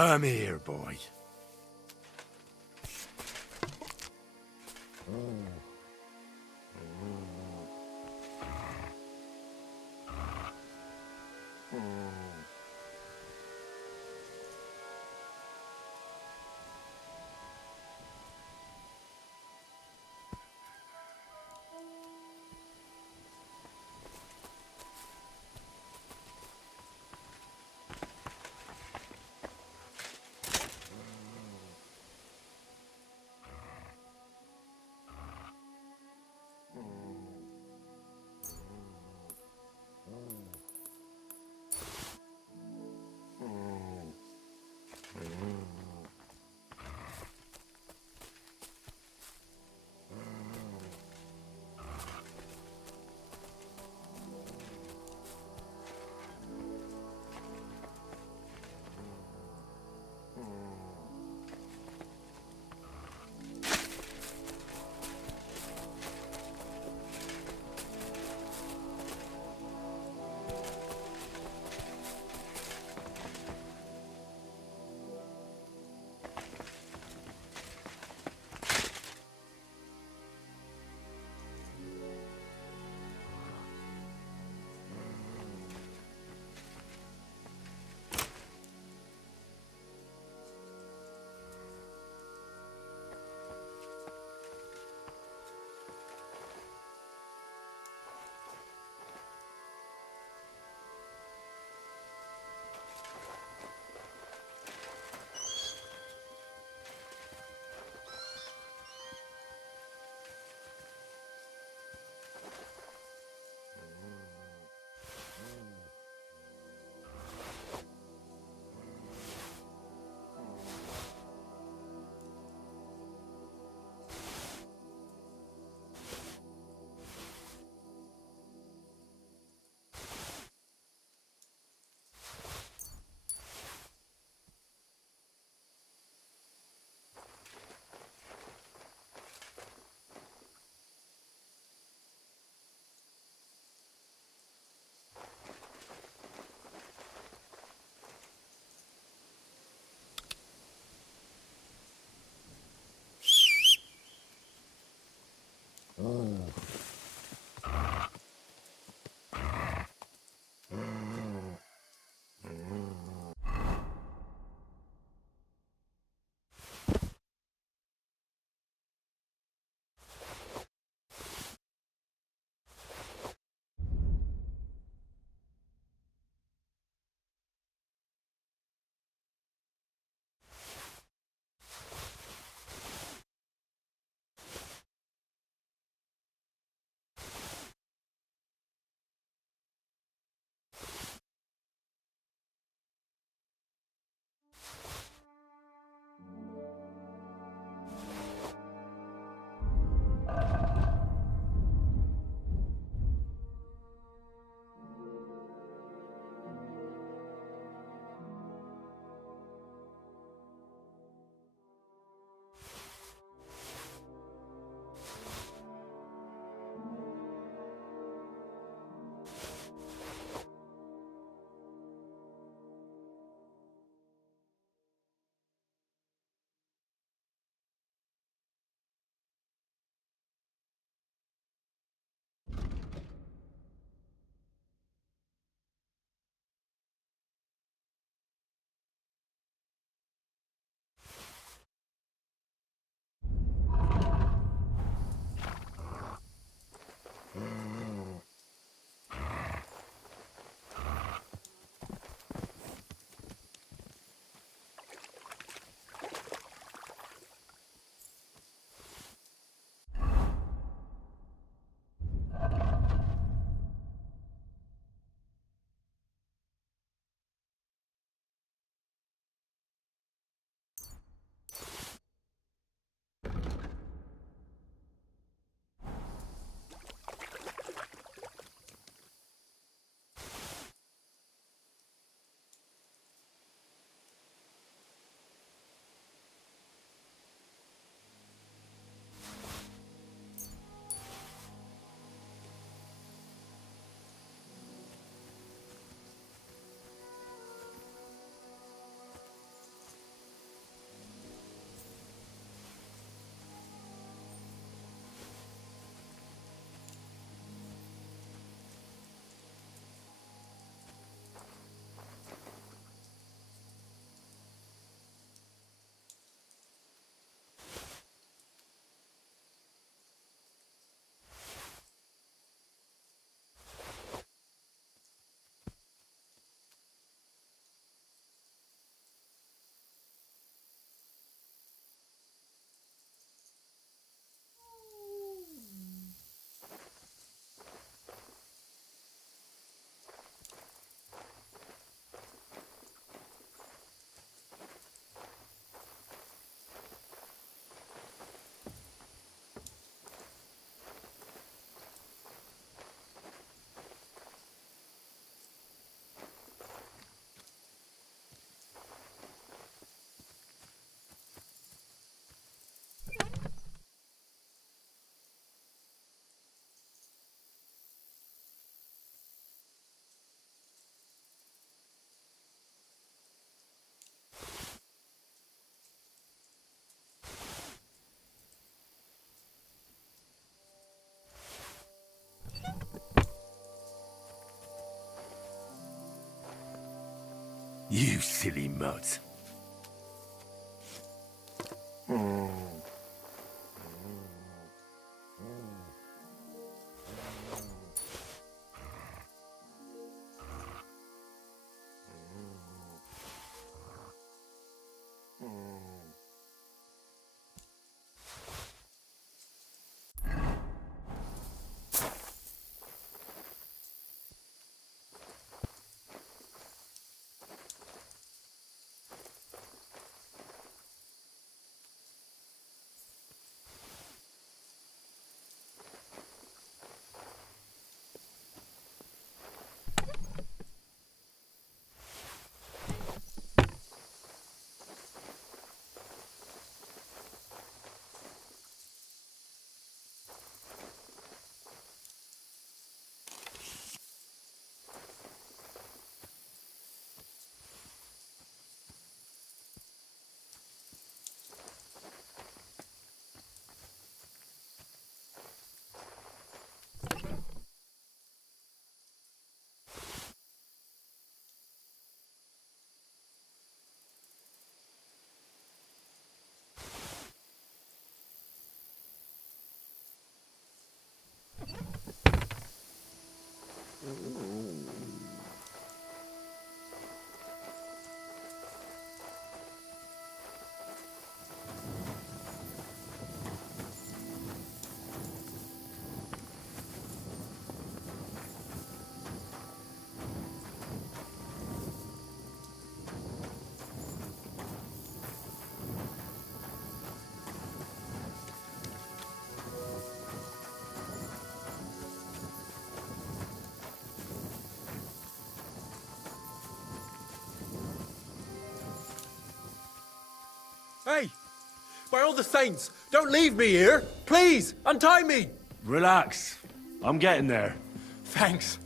Come here, boy. You silly mutt. Hey! By all the saints, don't leave me here! Please, untie me! Relax. I'm getting there. Thanks.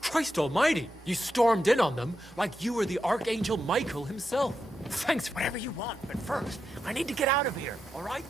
Christ almighty, you stormed in on them like you were the Archangel Michael himself. Thanks, whatever you want, but first, I need to get out of here, all right?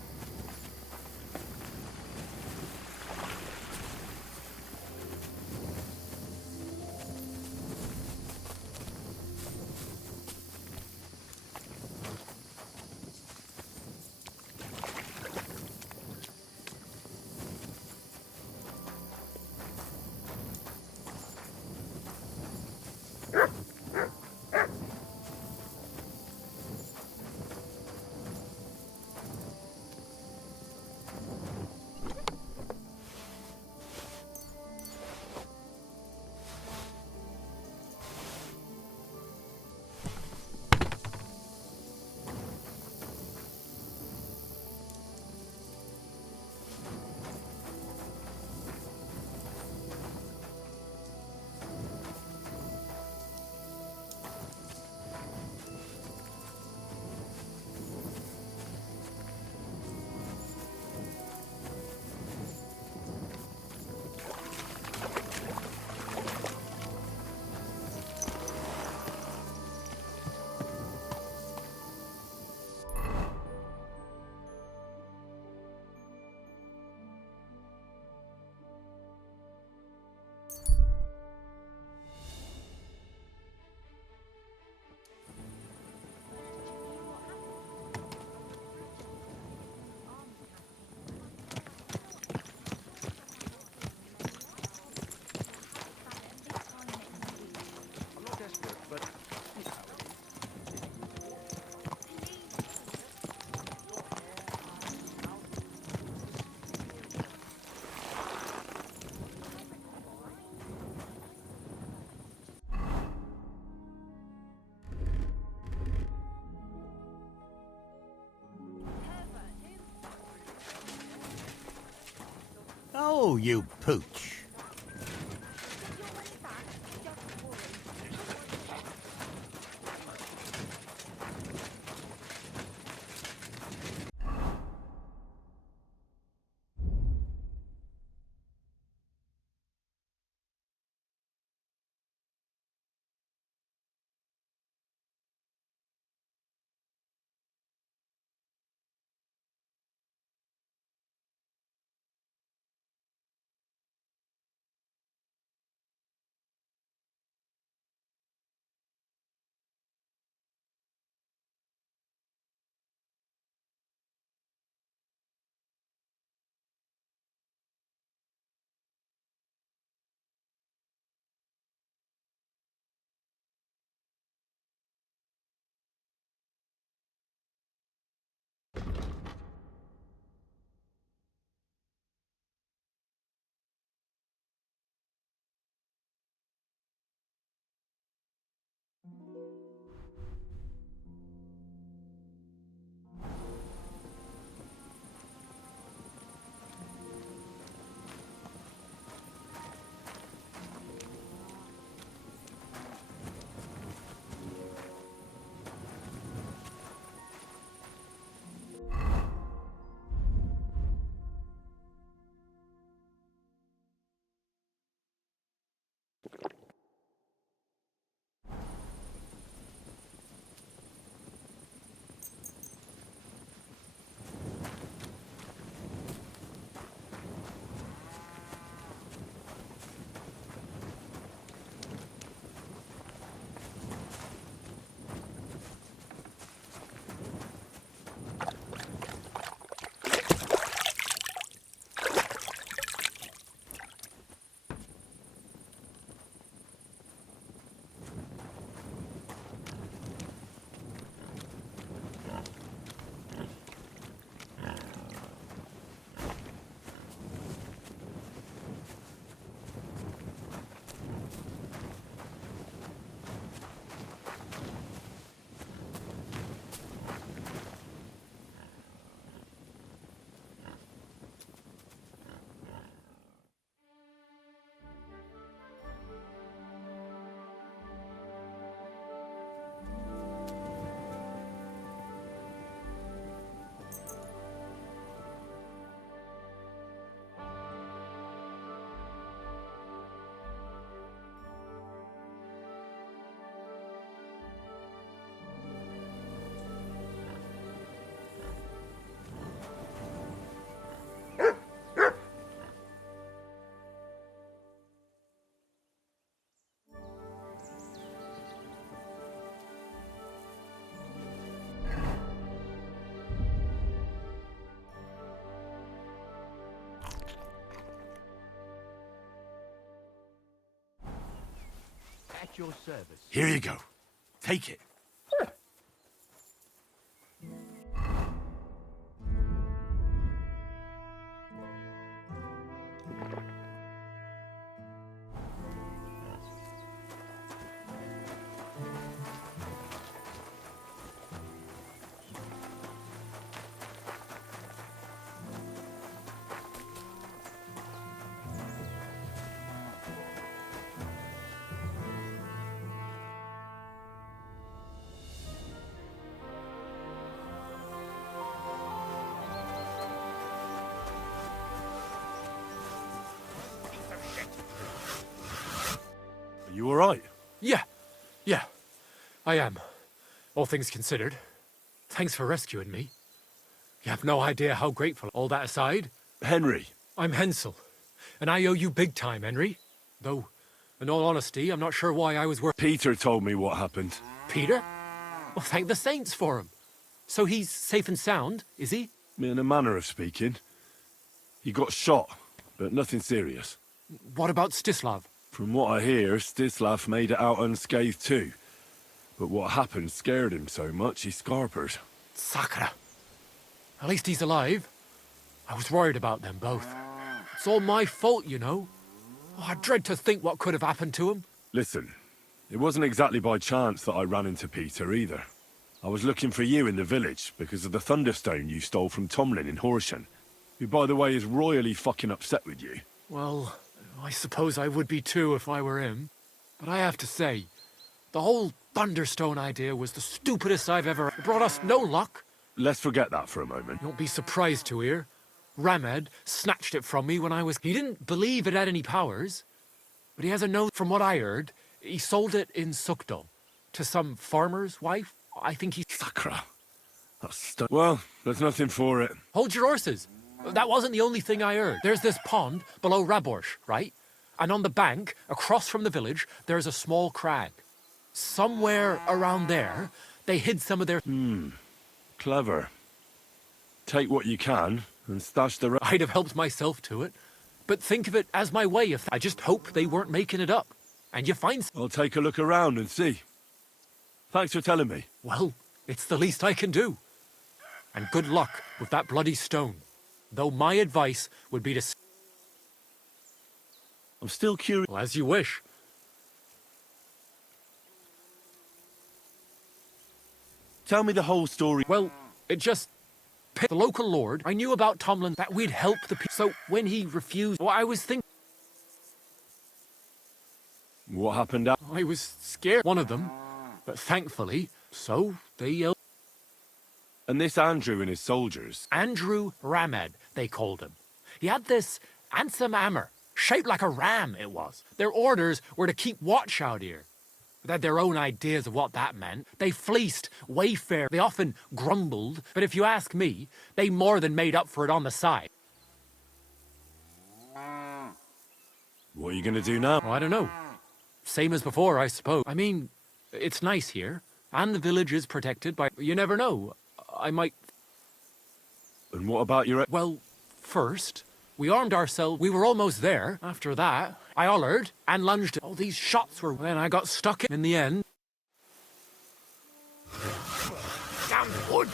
Oh, you pooch. your service. Here you go. Take it. Are you all right? Yeah, I am. All things considered. Thanks for rescuing me. You have no idea how grateful. All that aside, Henry, I'm Hensel, and I owe you big time, Henry. Though, in all honesty, I'm not sure why I was worth. Peter told me what happened. Peter? Well, thank the saints for him. So he's safe and sound, is he? In a manner of speaking. He got shot, but nothing serious. What about Stislav? From what I hear, Stislav made it out unscathed too. But what happened scared him so much he scarpered. Sakra. At least he's alive. I was worried about them both. It's all my fault, you know. Oh, I dread to think what could have happened to him. Listen, it wasn't exactly by chance that I ran into Peter either. I was looking for you in the village because of the Thunderstone you stole from Tomlin in Horsham, who by the way is royally fucking upset with you. Well, I suppose I would be too if I were him. But I have to say, the whole Thunderstone idea was the stupidest I've ever... It brought us no luck. Let's forget that for a moment. You won't be surprised to hear. Ramed snatched it from me when I was... He didn't believe it had any powers, but he has a note. From what I heard, he sold it in Sukdal to some farmer's wife. I think he... Sakra. Well, there's nothing for it. Hold your horses. That wasn't the only thing I heard. There's this pond below Raborsh, right? And on the bank, across from the village, there's a small crag. Somewhere around there, they hid some of their... Clever. Take what you can and stash the rest. I'd have helped myself to it. But think of it as my way if... I just hope they weren't making it up. And you find... I'll take a look around and see. Thanks for telling me. Well, it's the least I can do. And good luck with that bloody stone. Though my advice would be to... I'm still curious. Well, as you wish. Tell me the whole story. Well, it just... The local lord, I knew about Tomlin, that we'd help the people. So when he refused, well, I was thinking... What happened after? I was scared. One of them. But thankfully, so they... And this Andrew and his soldiers. Andrew Ramed, they called him. He had this handsome hammer, shaped like a ram it was. Their orders were to keep watch out here. They had their own ideas of what that meant. They fleeced Wayfair. They often grumbled, but if you ask me, they more than made up for it on the side. What are you going to do now? Well, I don't know. Same as before, I suppose. I mean, it's nice here, and the village is protected by... You never know. I might... And what about your... Well, first, we armed ourselves. We were almost there. After that, I hollered and lunged. All these shots were... Then I got stuck in the end. Damn wood!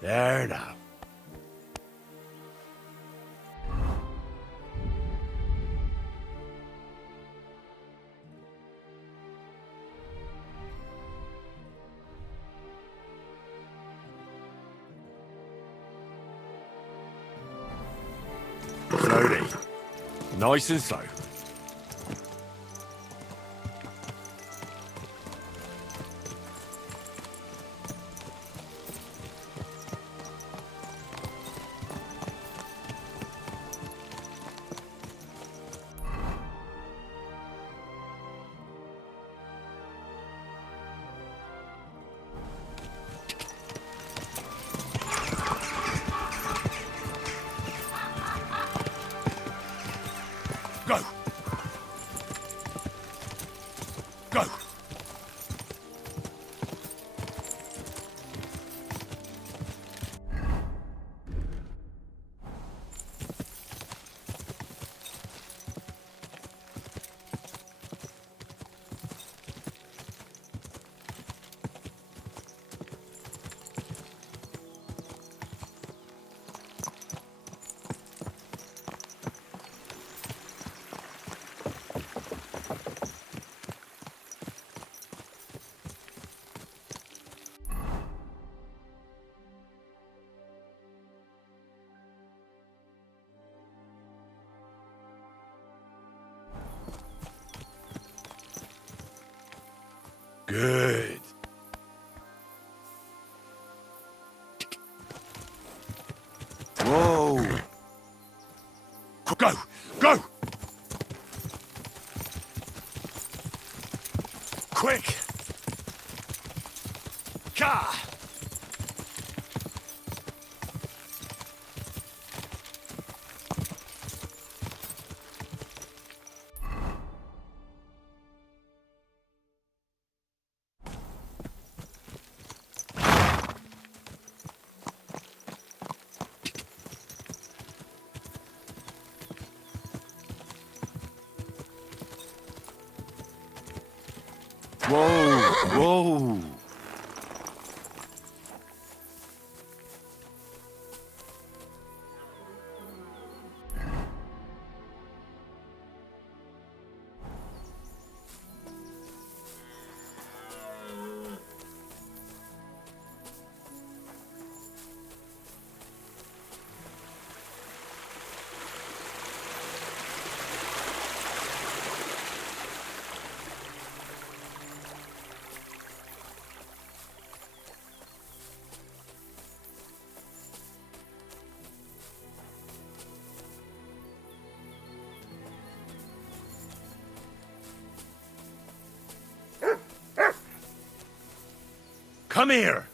There now. Slowly. Nice and slow. Good. Whoa. Go! Go! Quick! Ka! Whoa! Whoa! Come here!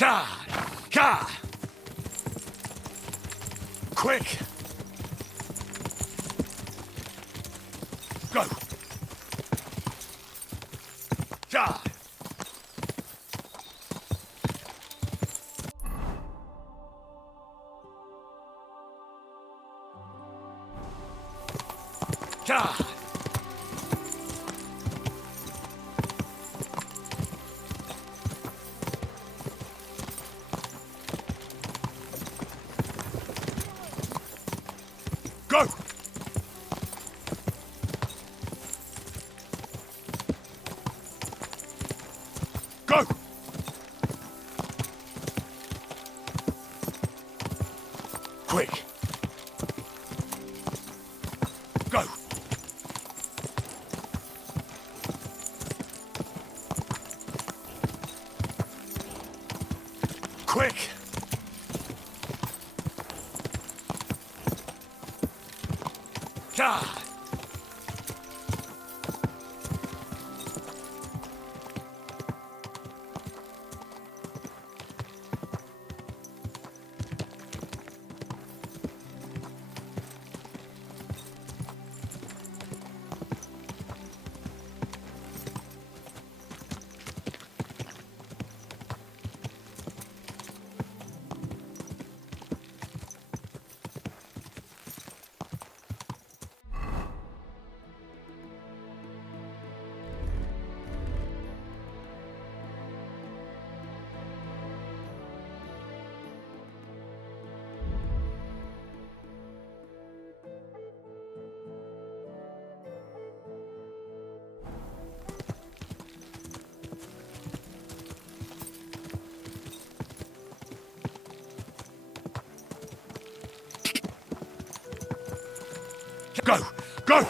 God! God! Quick! Go! God! God! Go! Go! Quick! Go! Quick! God! Go! Go!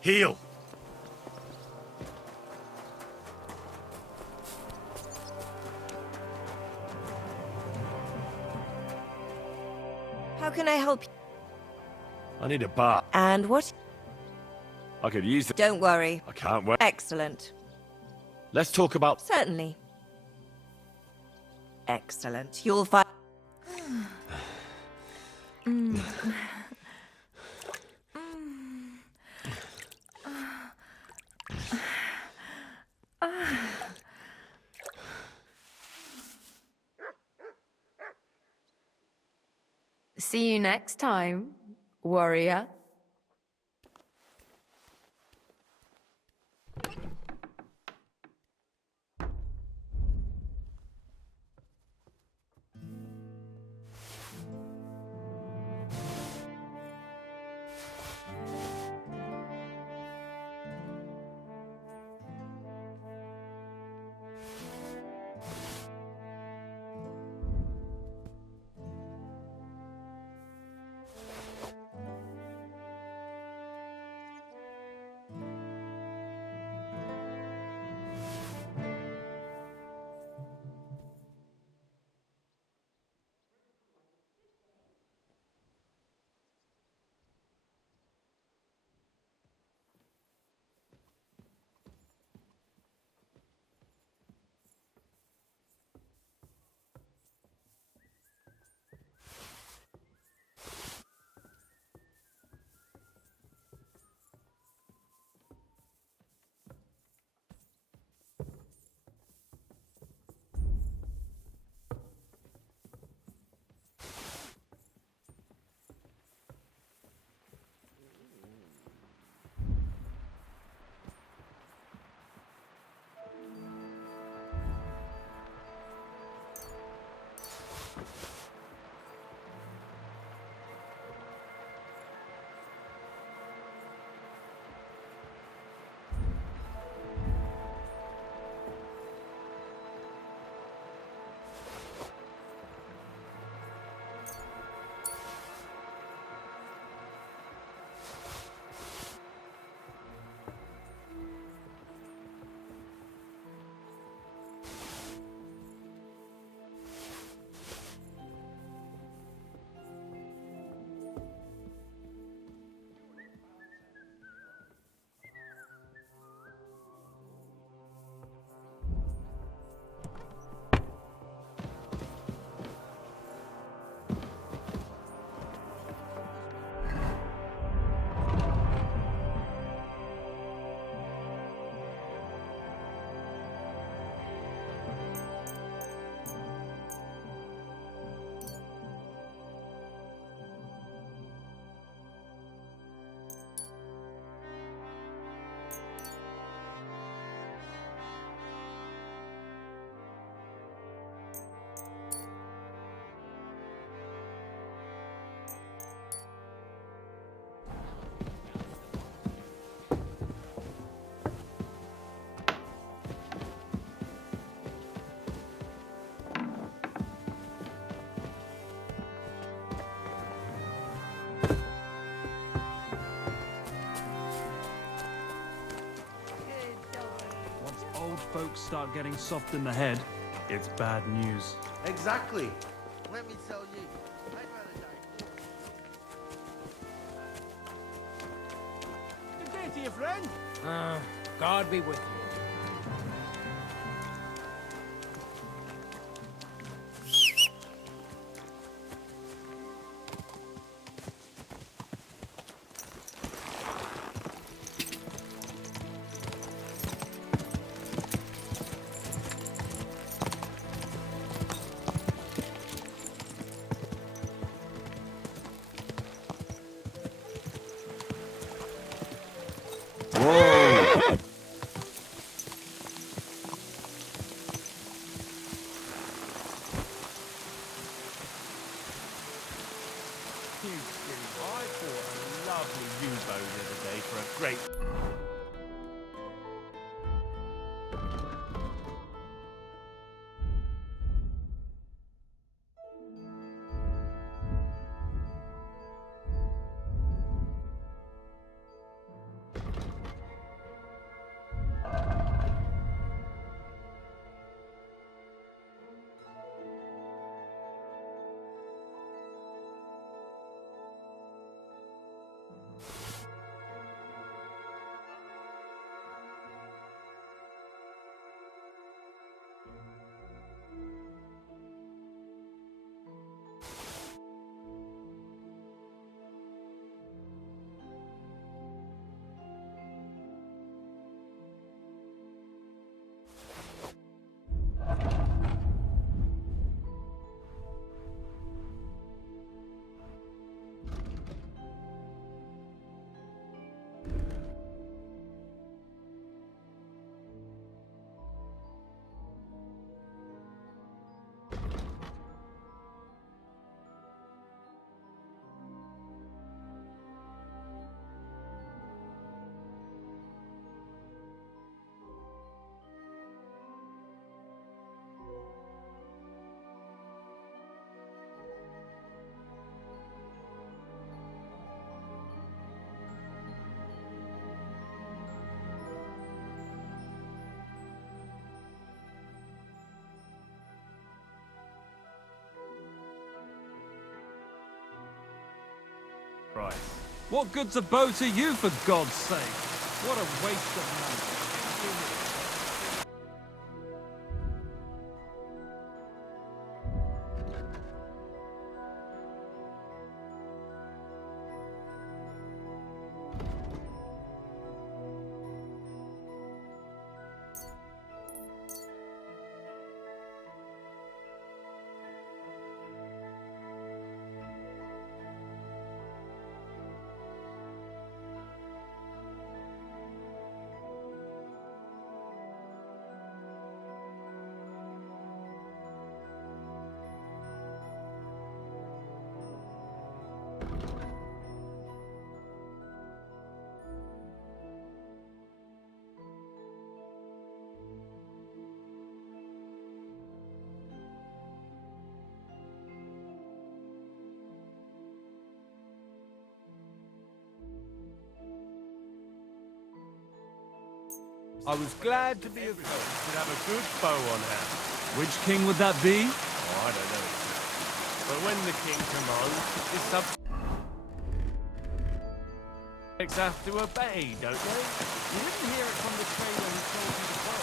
Heal! How can I help you? I need a bath. And what? I could use the... Don't worry. I can't wait. Excellent. Let's talk about... Certainly. Excellent. You'll find... See you next time, warrior. folks start getting soft in the head, it's bad news. Exactly. Let me tell you, I'd rather die. Good day to you, friend. God be with you. I bought a lovely U-boat the other day for a great... Right. What good's a bow to you, for God's sake? What a waste of money. I was glad to be of help. Should have a good bow on hand. Which king would that be? Oh, I don't know exactly. But when the king commands, his subjects have to obey, don't they? You didn't hear it from the trader who told you the bow.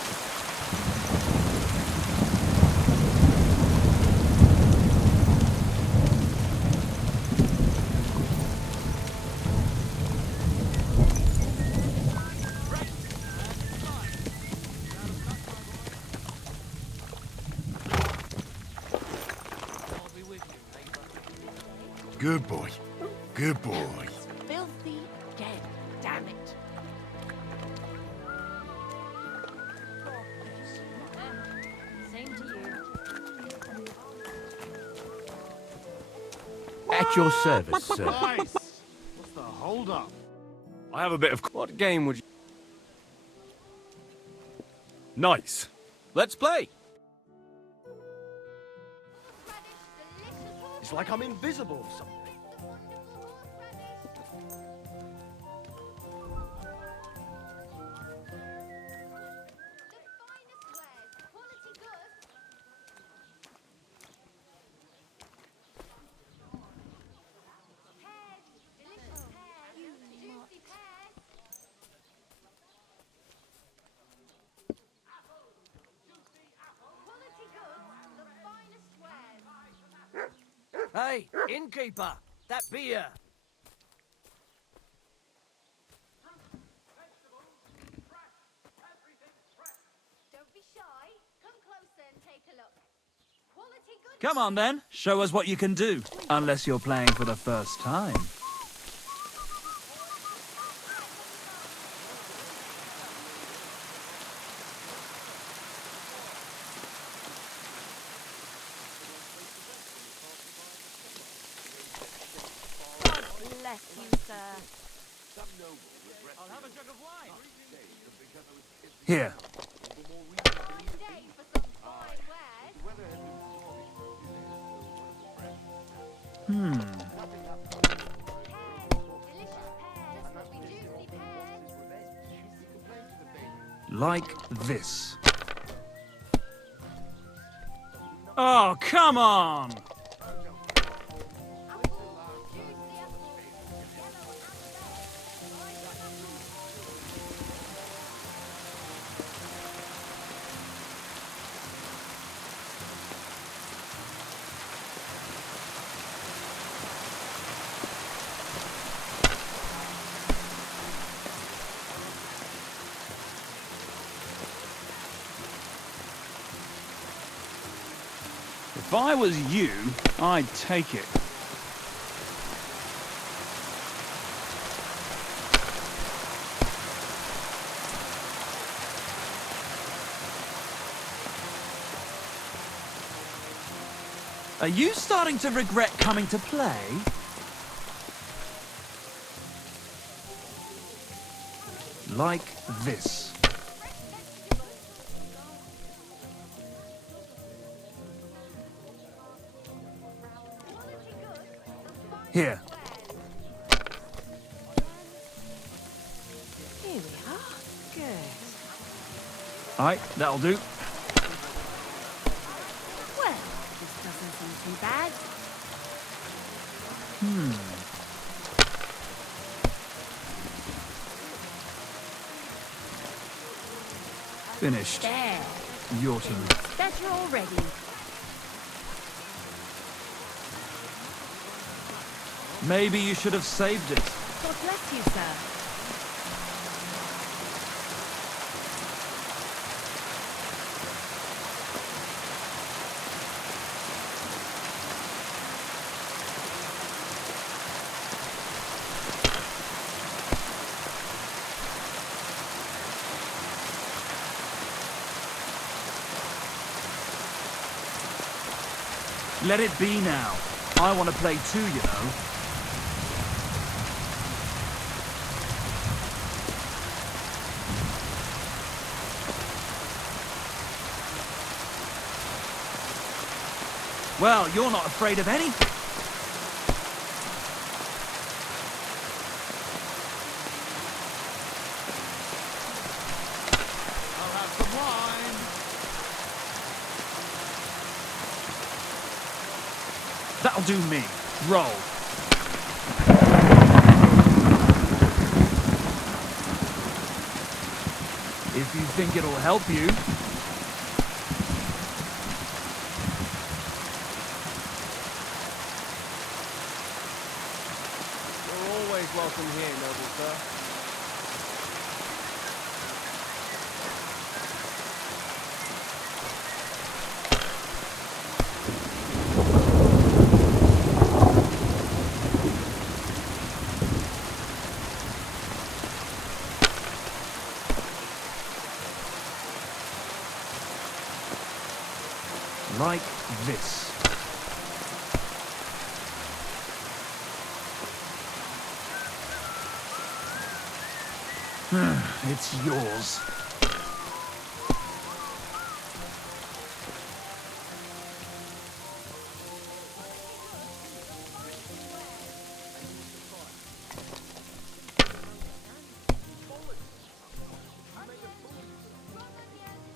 Good boy. Good boy. Filthy again. Damn it. Same to you. At your service, sir. Nice. What's the hold up? I have a bit of... What game would you... Nice. Let's play! It's like I'm invisible or something. Hey, innkeeper, that beer. Don't be shy. Come closer and take a look. Quality good. Come on then, show us what you can do. Unless you're playing for the first time. God bless you, sir. I'll have a jug of wine. Here. Fine day for some fine wares. Pears, delicious pears, lovely juicy pears. Like this. Oh, come on! Apples, juicy apples, yellow and red. If I was you, I'd take it. Are you starting to regret coming to play? Like this. Here. Here we are. Good. Aye, that'll do. Well, this doesn't seem too bad. Finished. There. Your turn. Better already. Maybe you should have saved it. God bless you, sir. Let it be now. I want to play too, you know. Well, you're not afraid of anything. I'll have some wine. That'll do me. Roll. If you think it'll help you. You're always welcome here, noble sir. Like this. It's yours.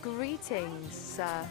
Greetings, sir.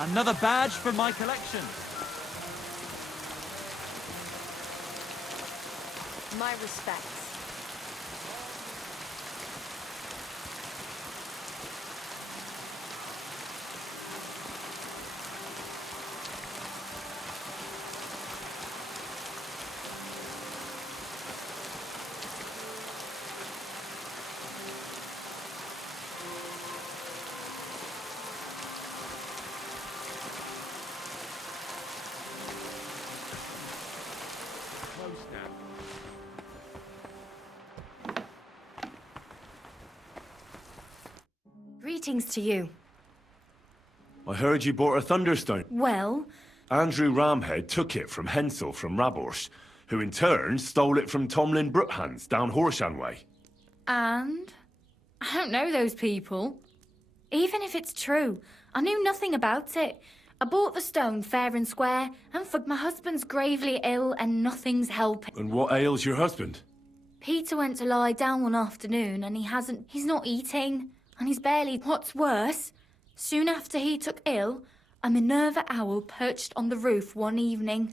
Another badge for my collection. My respects. Close now. Greetings to you. I heard you bought a Thunderstone. Well, Andrew Ramhead took it from Hensel from Raborsh, who in turn stole it from Tomlin Brookhans down Horshan way. and I don't know those people. Even if it's true, I knew nothing about it. I bought the stone fair and square, and for my husband's gravely ill and nothing's helping. And what ails your husband? Peter went to lie down one afternoon and he's not eating, and he's barely. What's worse, soon after he took ill, a Minerva owl perched on the roof one evening.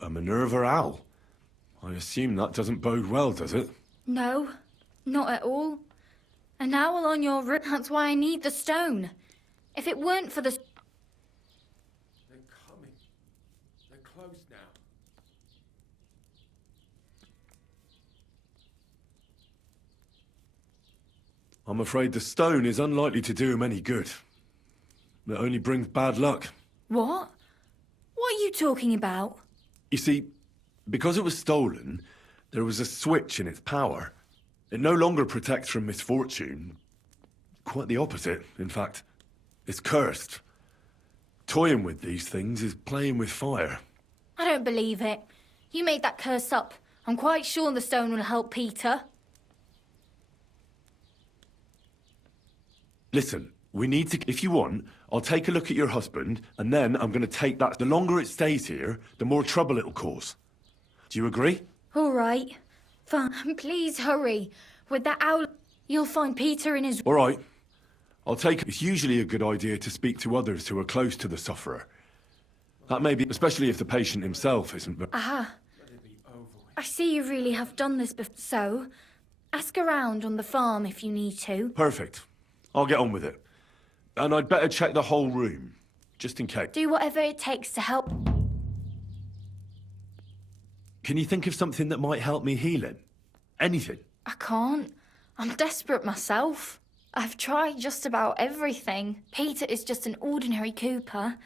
A Minerva owl? I assume that doesn't bode well, does it? No, not at all. An owl on your roof, that's why I need the stone. If it weren't for the... They're coming. They're close now. I'm afraid the stone is unlikely to do him any good. It only brings bad luck. What? What are you talking about? You see, because it was stolen, there was a switch in its power. It no longer protects from misfortune. Quite the opposite, in fact. It's cursed. Toying with these things is playing with fire. I don't believe it. You made that curse up. I'm quite sure the stone will help Peter. Listen, we need to... If you want, I'll take a look at your husband, and then I'm going to take that... The longer it stays here, the more trouble it'll cause. Do you agree? All right. Fine. Please hurry. With that owl, you'll find Peter in his... All right. I'll take... It's usually a good idea to speak to others who are close to the sufferer. That may be... Especially if the patient himself isn't... Aha. I see you really have done this before. So, ask around on the farm if you need to. Perfect. I'll get on with it. And I'd better check the whole room, just in case. Do whatever it takes to help. Can you think of something that might help me healing? Anything? I can't. I'm desperate myself. I've tried just about everything. Peter is just an ordinary cooper.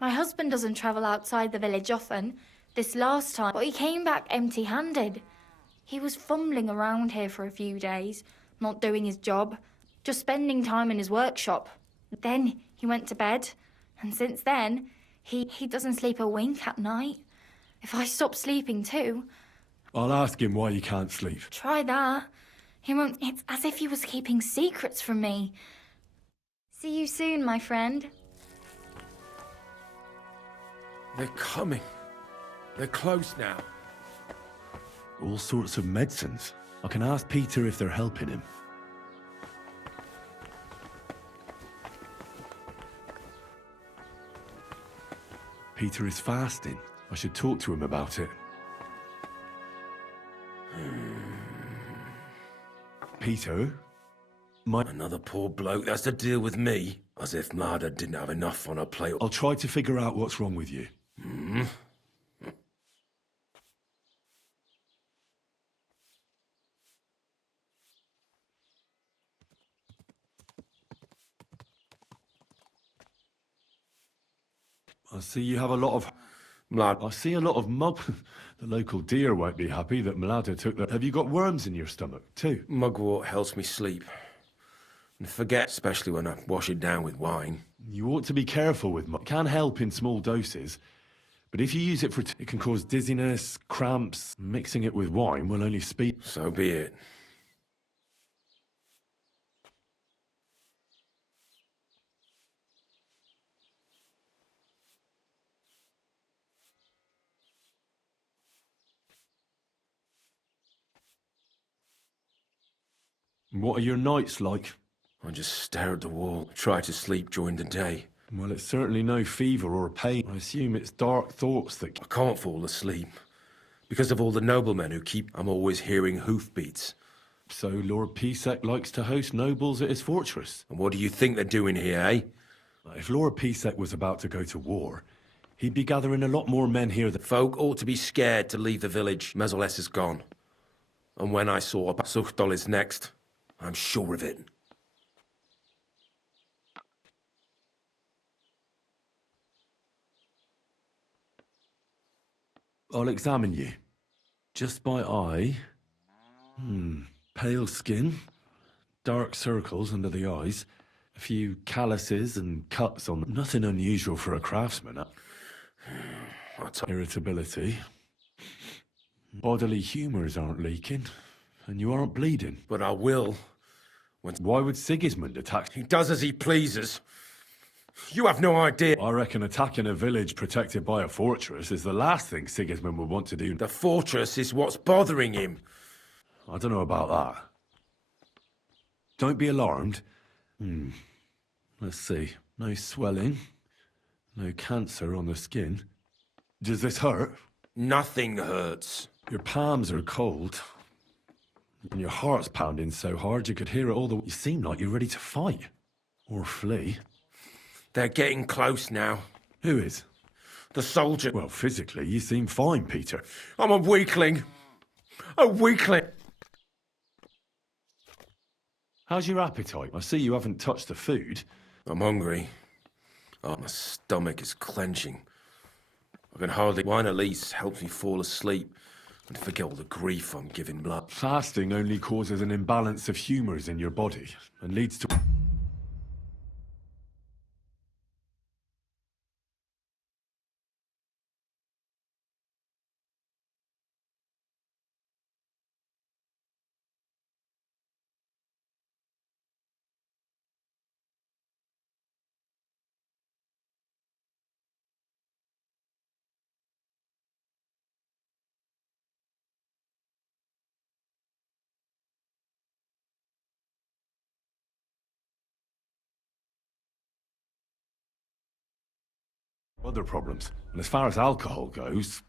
My husband doesn't travel outside the village often. This last time, but he came back empty-handed. He was fumbling around here for a few days, not doing his job, just spending time in his workshop. Then he went to bed, and since then, he doesn't sleep a wink at night. If I stop sleeping too, I'll ask him why he can't sleep. try that. He won't. It's as if he was keeping secrets from me. See you soon, my friend. They're coming. They're close now. All sorts of medicines. I can ask Peter if they're helping him. Peter is fasting. I should talk to him about it. Peter? Another poor bloke that's to deal with me, as if Mlada didn't have enough on her plate. I'll try to figure out what's wrong with you. I see you have a lot of... Mlad, I see a lot of mug... The local deer won't be happy that Mlada took that. Have you got worms in your stomach, too? mugwort helps me sleep. And forget, especially when I wash it down with wine. You ought to be careful with mug. It can help in small doses. But if you use it for... It can cause dizziness, cramps. Mixing it with wine will only speed... So be it. What are your nights like? I just stare at the wall, try to sleep during the day. Well, it's certainly no fever or pain. I assume it's dark thoughts that... I can't fall asleep. Because of all the noblemen who keep... I'm always hearing hoofbeats. So Lord Pisek likes to host nobles at his fortress. And what do you think they're doing here, eh? If Lord Pisek was about to go to war, he'd be gathering a lot more men here than... Folk ought to be scared to leave the village. Mezoles is gone. And when I saw Suchdol is next, I'm sure of it. I'll examine you. Just by eye. Pale skin. Dark circles under the eyes. A few calluses and cuts on them. Nothing unusual for a craftsman. Irritability. Bodily humours aren't leaking. And you aren't bleeding. But I will. Why would Sigismund attack? He does as he pleases. You have no idea. I reckon attacking a village protected by a fortress is the last thing Sigismund would want to do. The fortress is what's bothering him. I don't know about that. Don't be alarmed. Let's see. No swelling. No cancer on the skin. Does this hurt? Nothing hurts. Your palms are cold. And your heart's pounding so hard you could hear it all the way. You seem like you're ready to fight. Or flee. They're getting close now. Who is? The soldier. Well, physically, you seem fine, Peter. I'm a weakling. A weakling. How's your appetite? I see you haven't touched the food. I'm hungry. Oh, my stomach is clenching. I can hardly... Wine at least helps me fall asleep and forget all the grief I'm giving blood. Fasting only causes an imbalance of humours in your body and leads to... other problems. And as far as alcohol goes,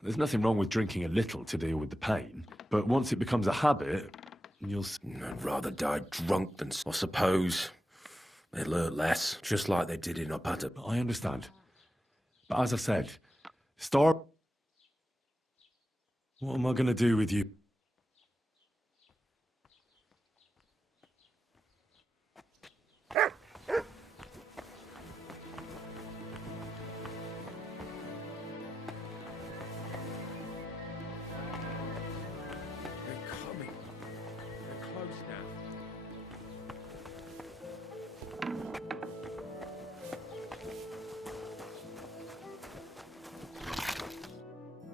there's nothing wrong with drinking a little to deal with the pain. But once it becomes a habit, you'll... I'd rather die drunk than... I suppose they'd learn less, just like they did in Opata. I understand. But as I said, start... What am I going to do with you?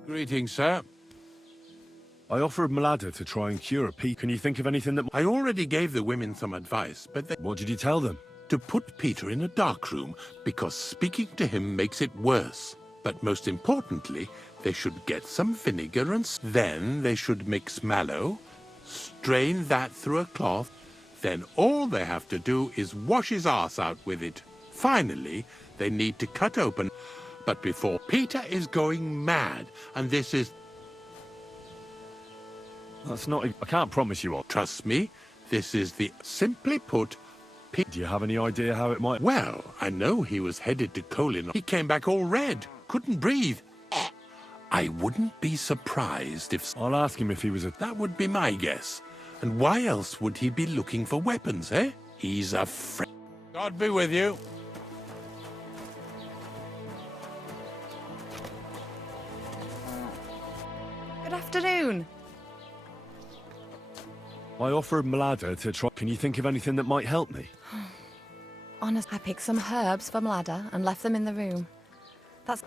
Greetings, sir. I offered Mlada to try and cure Pete. Can you think of anything that... I already gave the women some advice, but they... What did you tell them? To put Peter in a dark room, because speaking to him makes it worse. But most importantly, they should get some vinegar and... Then they should mix mallow, strain that through a cloth, then all they have to do is wash his ass out with it. Finally, they need to cut open... But before Peter is going mad, and this is... That's not... I can't promise you all. Trust me, this is the... Simply put... Do you have any idea how it might... Well, I know he was headed to Kolin. He came back all red, couldn't breathe. I wouldn't be surprised if... I'll ask him if he was a... That would be my guess. And why else would he be looking for weapons, eh? He's a friend. God be with you. Good afternoon. I offered Mlada to try... Can you think of anything that might help me? Honest, I picked some herbs for Mlada and left them in the room.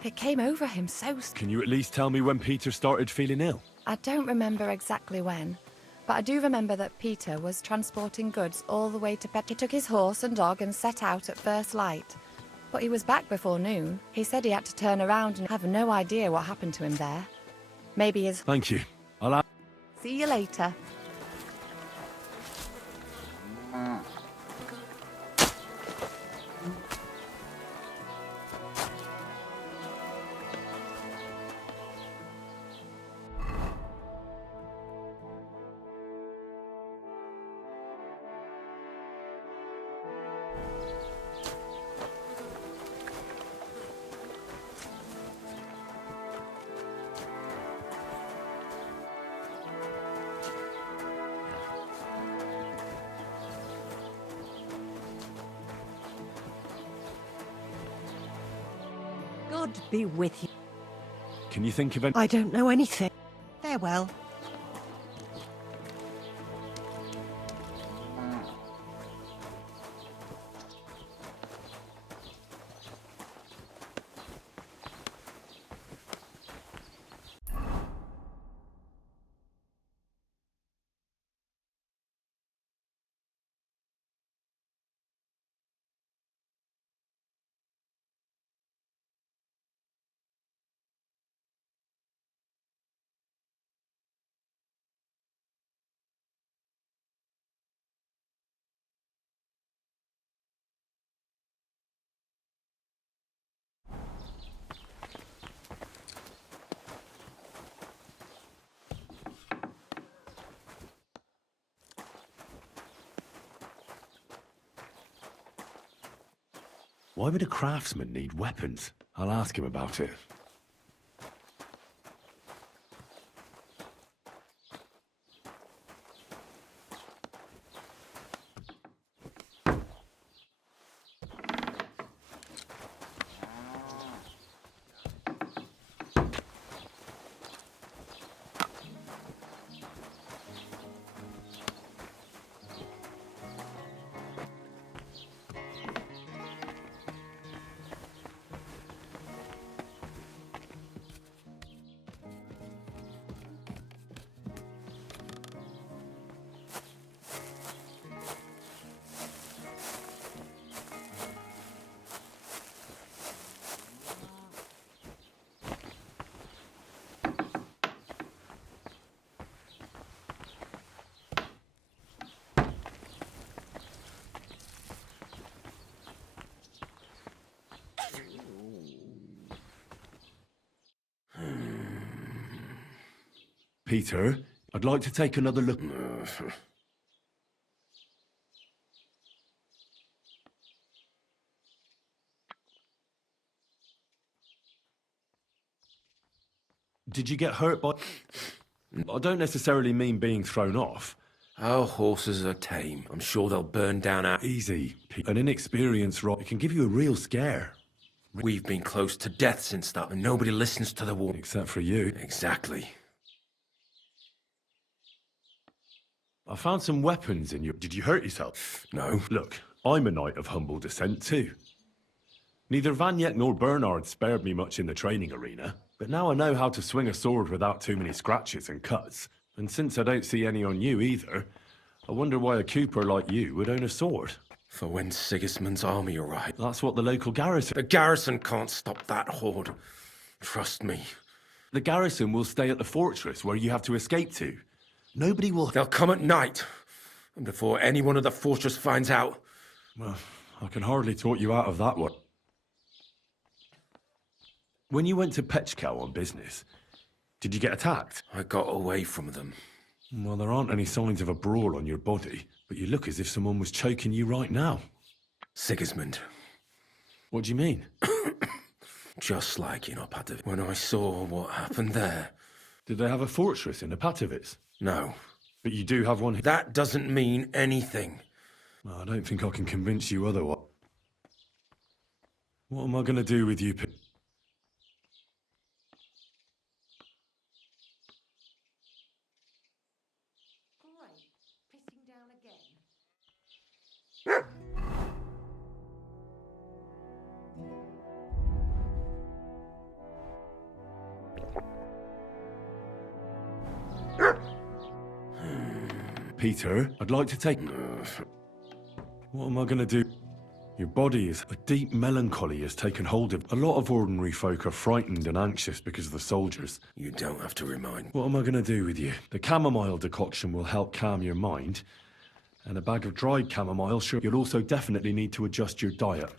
It came over him so... Can you at least tell me when Peter started feeling ill? I don't remember exactly when, but I do remember that Peter was transporting goods all the way to Pet. He took his horse and dog and set out at first light. But he was back before noon. He said he had to turn around and have no idea what happened to him there. Maybe his... Thank you. I'll... See you later. God be with you. Can you think of any? I don't know anything. Farewell. Why would a craftsman need weapons? I'll ask him about it. Peter, I'd like to take another look. Did you get hurt by... I don't necessarily mean being thrown off. Our horses are tame. I'm sure they'll burn down our... Easy. An inexperienced rider can give you a real scare. We've been close to death since that, and nobody listens to the war. Except for you. Exactly. I found some weapons in your... Did you hurt yourself? No. Look, I'm a knight of humble descent too. Neither Vanyek nor Bernard spared me much in the training arena, but now I know how to swing a sword without too many scratches and cuts. And since I don't see any on you either, I wonder why a Cooper like you would own a sword. For when Sigismund's army arrives. That's what the local garrison... The garrison can't stop that horde. Trust me. The garrison will stay at the fortress where you have to escape to. Nobody will... They'll come at night. And before anyone at the fortress finds out... Well, I can hardly talk you out of that one. When you went to Pechkel on business, did you get attacked? I got away from them. Well, there aren't any signs of a brawl on your body, but you look as if someone was choking you right now. Sigismund. What do you mean? Just like in Opatovitz. When I saw what happened there... Did they have a fortress in Opatovitz? No. But you do have one here. That doesn't mean anything. Well, I don't think I can convince you otherwise. What am I going to do with you, Pissing down again. Peter, I'd like to take... What am I going to do? Your body is... A deep melancholy has taken hold of... A lot of ordinary folk are frightened and anxious because of the soldiers. You don't have to remind. What am I going to do with you? The chamomile decoction will help calm your mind. And a bag of dried chamomile, sure. You'll also definitely need to adjust your diet.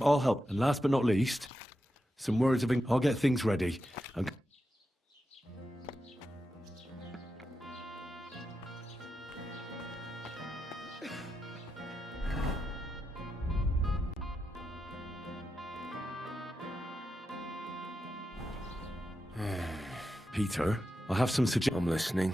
I'll help. And last but not least, some words of... I'll get things ready. And... Peter, I have some suggestions. I'm listening.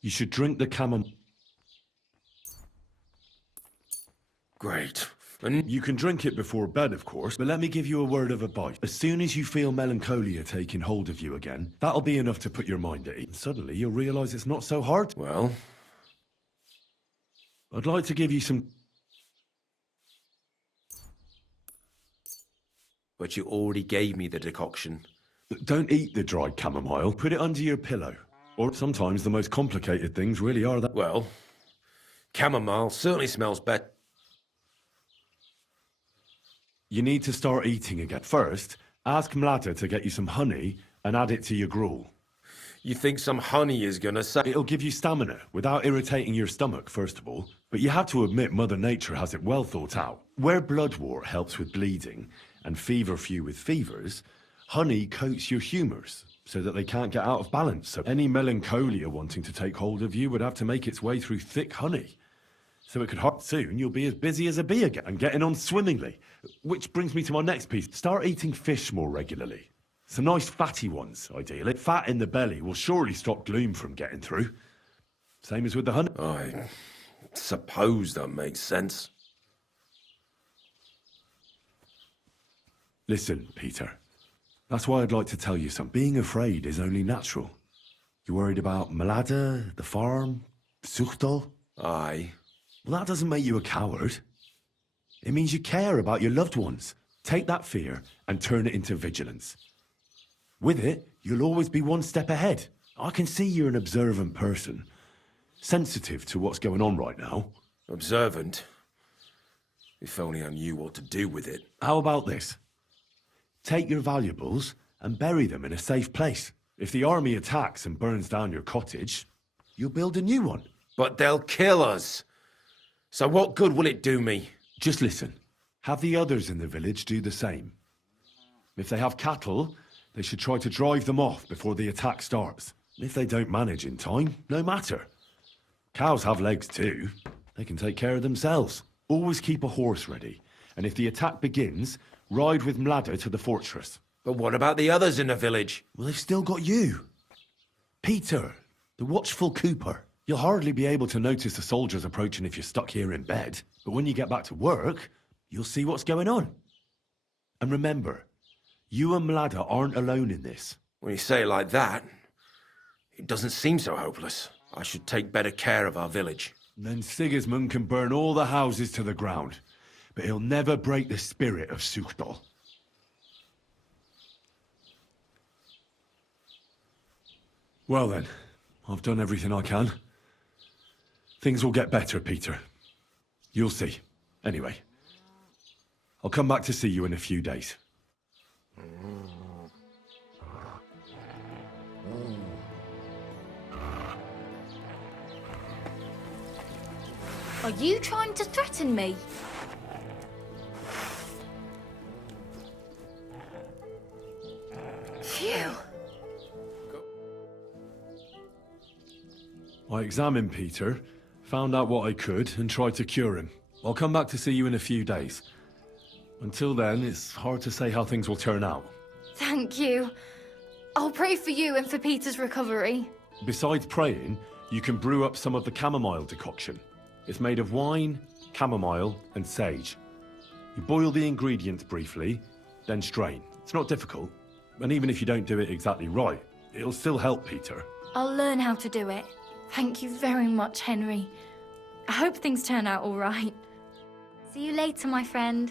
You should drink the chamomile. Great. And You can drink it before bed, of course, but let me give you a word of advice. As soon as you feel melancholia taking hold of you again, that'll be enough to put your mind at ease. Suddenly, you'll realise it's not so hard. well, I'd like to give you some... but you already gave me the decoction. Don't eat the dried chamomile. Put it under your pillow. Or sometimes the most complicated things really are that... Well, chamomile certainly smells better. You need to start eating again. First, ask Mlada to get you some honey and add it to your gruel. You think some honey is gonna say... It'll give you stamina without irritating your stomach, first of all. But you have to admit Mother Nature has it well thought out. Where bloodwort helps with bleeding and feverfew with fevers, honey coats your humours so that they can't get out of balance. So any melancholia wanting to take hold of you would have to make its way through thick honey. So it could hurt soon, you'll be as busy as a bee again and getting on swimmingly. Which brings me to my next piece. Start eating fish more regularly. Some nice fatty ones, ideally. Fat in the belly will surely stop gloom from getting through. Same as with the honey. I suppose that makes sense. Listen, Peter. That's why I'd like to tell you something. Being afraid is only natural. You worried about Mlada, the farm, Suchtal? Aye. Well, that doesn't make you a coward. It means you care about your loved ones. Take that fear and turn it into vigilance. With it, you'll always be one step ahead. I can see you're an observant person, sensitive to what's going on right now. Observant? If only I knew what to do with it. How about this? Take your valuables and bury them in a safe place. If the army attacks and burns down your cottage, you'll build a new one. But they'll kill us. So what good will it do me? Just listen. Have the others in the village do the same. If they have cattle, they should try to drive them off before the attack starts. If they don't manage in time, no matter. Cows have legs too. They can take care of themselves. Always keep a horse ready. And if the attack begins, ride with Mlada to the fortress. But what about the others in the village? Well, they've still got you. Peter, the watchful Cooper. You'll hardly be able to notice the soldiers approaching if you're stuck here in bed. But when you get back to work, you'll see what's going on. And remember, you and Mlada aren't alone in this. When you say it like that, it doesn't seem so hopeless. I should take better care of our village. Then Sigismund can burn all the houses to the ground, but he'll never break the spirit of Suchdal. Well then, I've done everything I can. Things will get better, Peter. You'll see. Anyway, I'll come back to see you in a few days. Are you trying to threaten me? Phew. I examined Peter, found out what I could, and tried to cure him. I'll come back to see you in a few days. Until then, it's hard to say how things will turn out. Thank you. I'll pray for you and for Peter's recovery. Besides praying, you can brew up some of the chamomile decoction. It's made of wine, chamomile, and sage. You boil the ingredients briefly, then strain. It's not difficult, and even if you don't do it exactly right, it'll still help Peter. I'll learn how to do it. Thank you very much, Henry. I hope things turn out all right. See you later, my friend.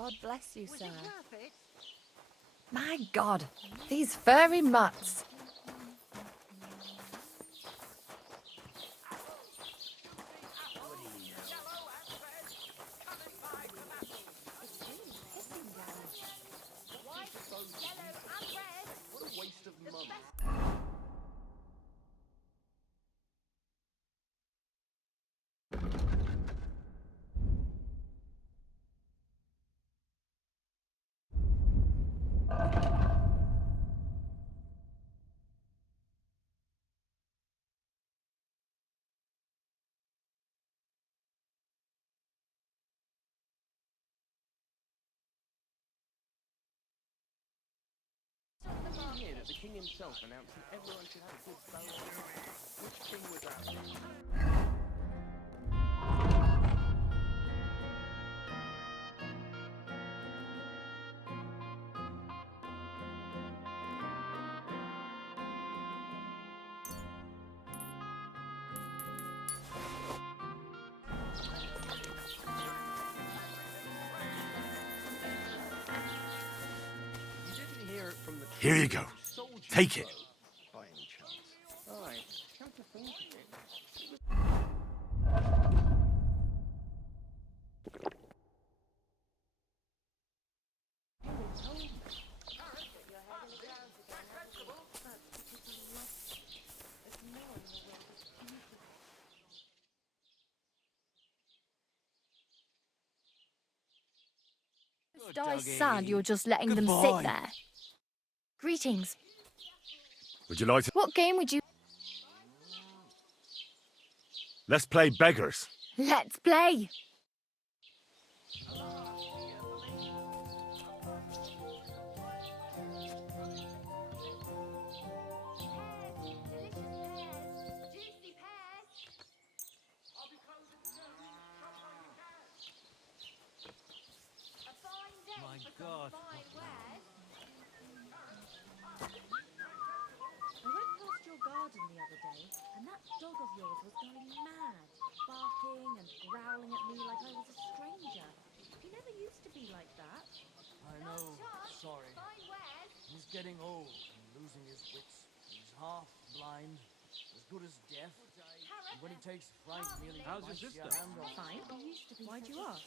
God bless you, Was sir. it worth it? My God, these furry mutts. Here that the king himself announced that everyone should have a good bow. Which king was that? Here you go. Take it. By any chance. Alright, come to think of it. Die sad you're just letting them sit there. Greetings. Would you like to... What game would you... Let's play beggars. Let's play. My God. I went past your garden the other day, and that dog of yours was going mad, barking and growling at me like I was a stranger. He never used to be like that. I know. Sorry. He's getting old and losing his wits. He's half blind, as good as deaf. And when he takes fright, nearly How's your bites sister? your hand off. Fine. Why'd you ask?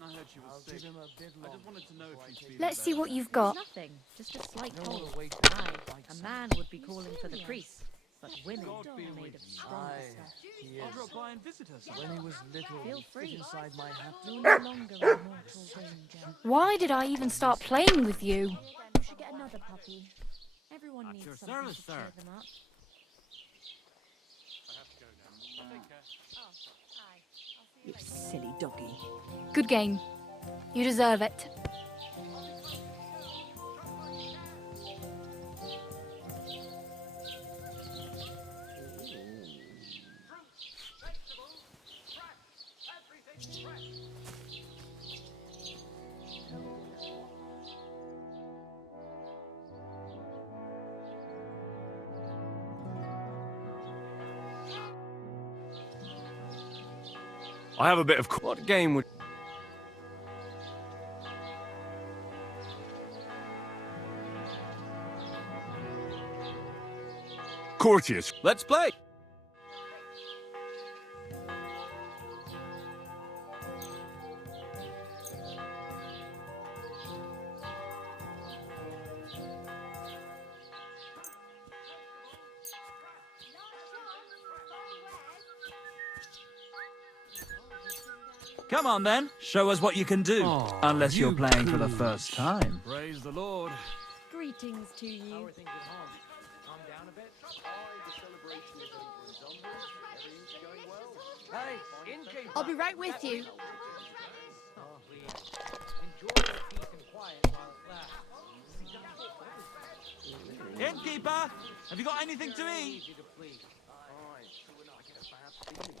I heard she was I'll sick. give him a bit I longer just wanted to know before I if she's take feeling Let's see better. what you've got. Nothing. Just a slight No cold. way to Aye, bite a some. man would be calling for the priest, but women God be are made with of you. stronger Aye, stuff. he I'll is. drop by and visit her sometime. When he was little, Feel he fit free. inside my hat. You're no longer in mortal danger. Why did I even start playing with you? You should get another puppy. Everyone At needs your something service, to sir. cheer them up. You silly doggy. Good game. You deserve it. I have a bit of... What game would... Courteous. Let's play! Come on then, show us what you can do. Aw, Unless you're you playing for the gooch. first time. Praise the Lord. Greetings to How you. are things at home? Calm down a bit? The celebration is over and done with. Everything's going well. Hey, innkeeper! I'll be right with you. Oh, please. Enjoy your peace and quiet while it lasts. Innkeeper, have you got anything to eat? Easy to please. Alright, so when I get a bad feeling,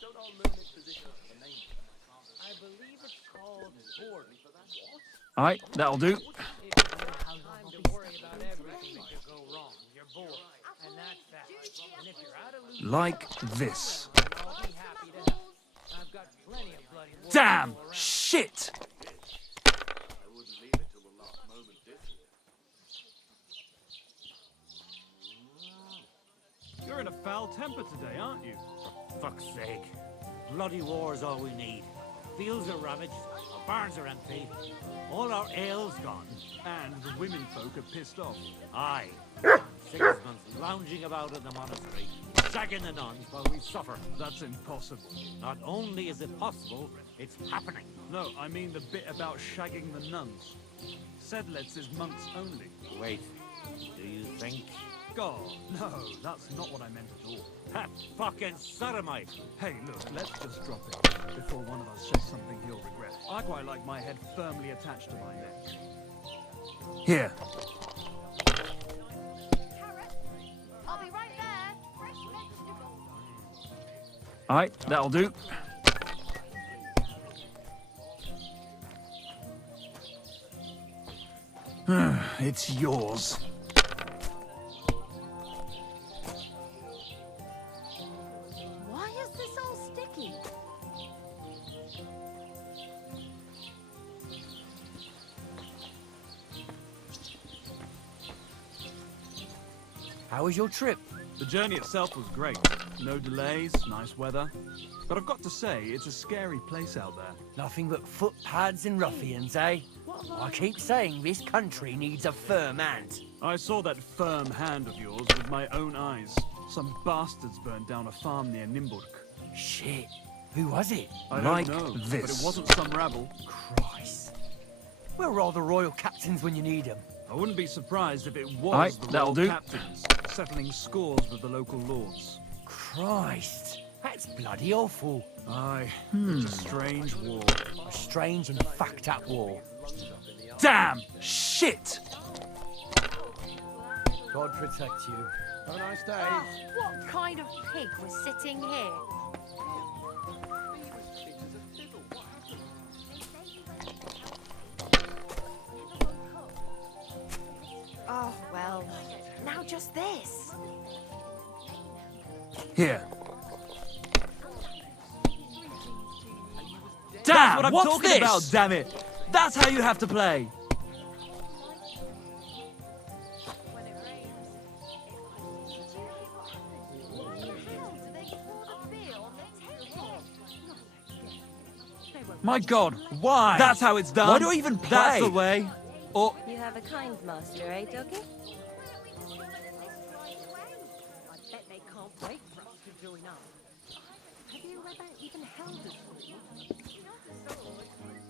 don't all learn this position for the name. I believe it's called board. Alright, that'll do. If you have time to worry about everything that could go wrong, you're bored. And that's that. And if you're out of loot, Like this. I'll be happy to help. I've got plenty of bloody water Damn! to go around. Shit! You're in a foul temper today, aren't you? For fuck's sake. Bloody war's all we need. Fields are ravaged, our barns are empty, all our ale's gone. And the women folk are pissed off. Aye. Sigismund's lounging about in the monastery, shagging the nuns while we suffer. That's impossible. Not only is it possible, it's happening. No, I mean the bit about shagging the nuns. Sedlitz is monks only. Wait, do you think? God, no, that's not what I meant at all. Ha, fucking sodomite! Hey, look, let's just drop it before one of us says something he'll regret. I quite like my head firmly attached to my neck. Here. I'll be right there. Fresh vegetables. Alright, that'll do. It's yours. Why is this all sticky? How was your trip? The journey itself was great. No delays, nice weather. But I've got to say, it's a scary place out there. Nothing but footpads and ruffians, eh? I keep saying this country needs a firm hand. I saw that firm hand of yours with my own eyes. Some bastards burned down a farm near Nimburg. Shit. Who was it? I Like don't know, this. but it wasn't some rabble. Christ. Where are all the royal captains when you need them? I wouldn't be surprised if it was Aye, the that'll royal do. captains, settling scores with the local lords. Christ. That's bloody awful. Aye, it's a strange war. A strange and fucked up war. Damn! Shit! God protect you. Have a nice day. Oh, what kind of pig was sitting here? Oh, well, now just this. Here. Damn, That's what I'm what's talking this? about, damn it! That's how you have to play! My god, Why? that's how it's done! Why do I even play? That's the way! Or... You have a kind master, eh, doggy? I bet they can't wait for us to join up. Have you ever even held a sword?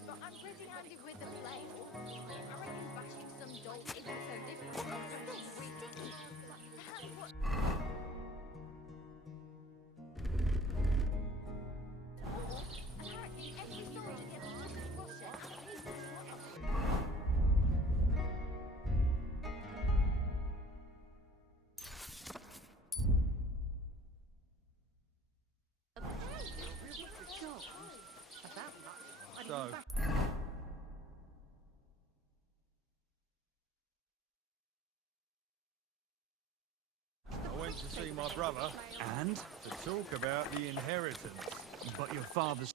But I'm pretty handy with the blade. I reckon bashing some doll isn't so difficult. What's this? Sticky. That's what... Apparently, every story gets Russia. So, I went to see my brother And? to talk about the inheritance. But your father's...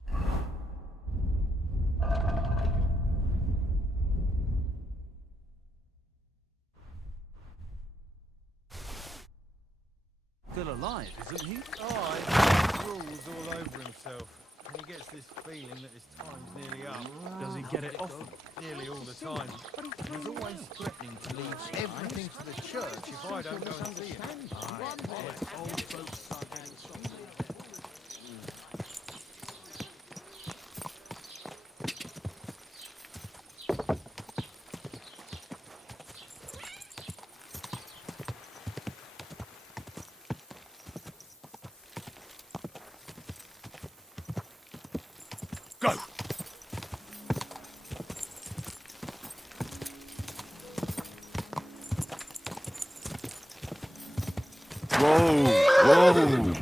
Still alive, isn't he? Oh, he rules all over himself. And he gets this feeling that his time's nearly up. Does he get it often? Nearly all the time. He's always threatening to leave everything to the church if I don't go and see him. Old folks start getting soft. Go! Whoa! Whoa!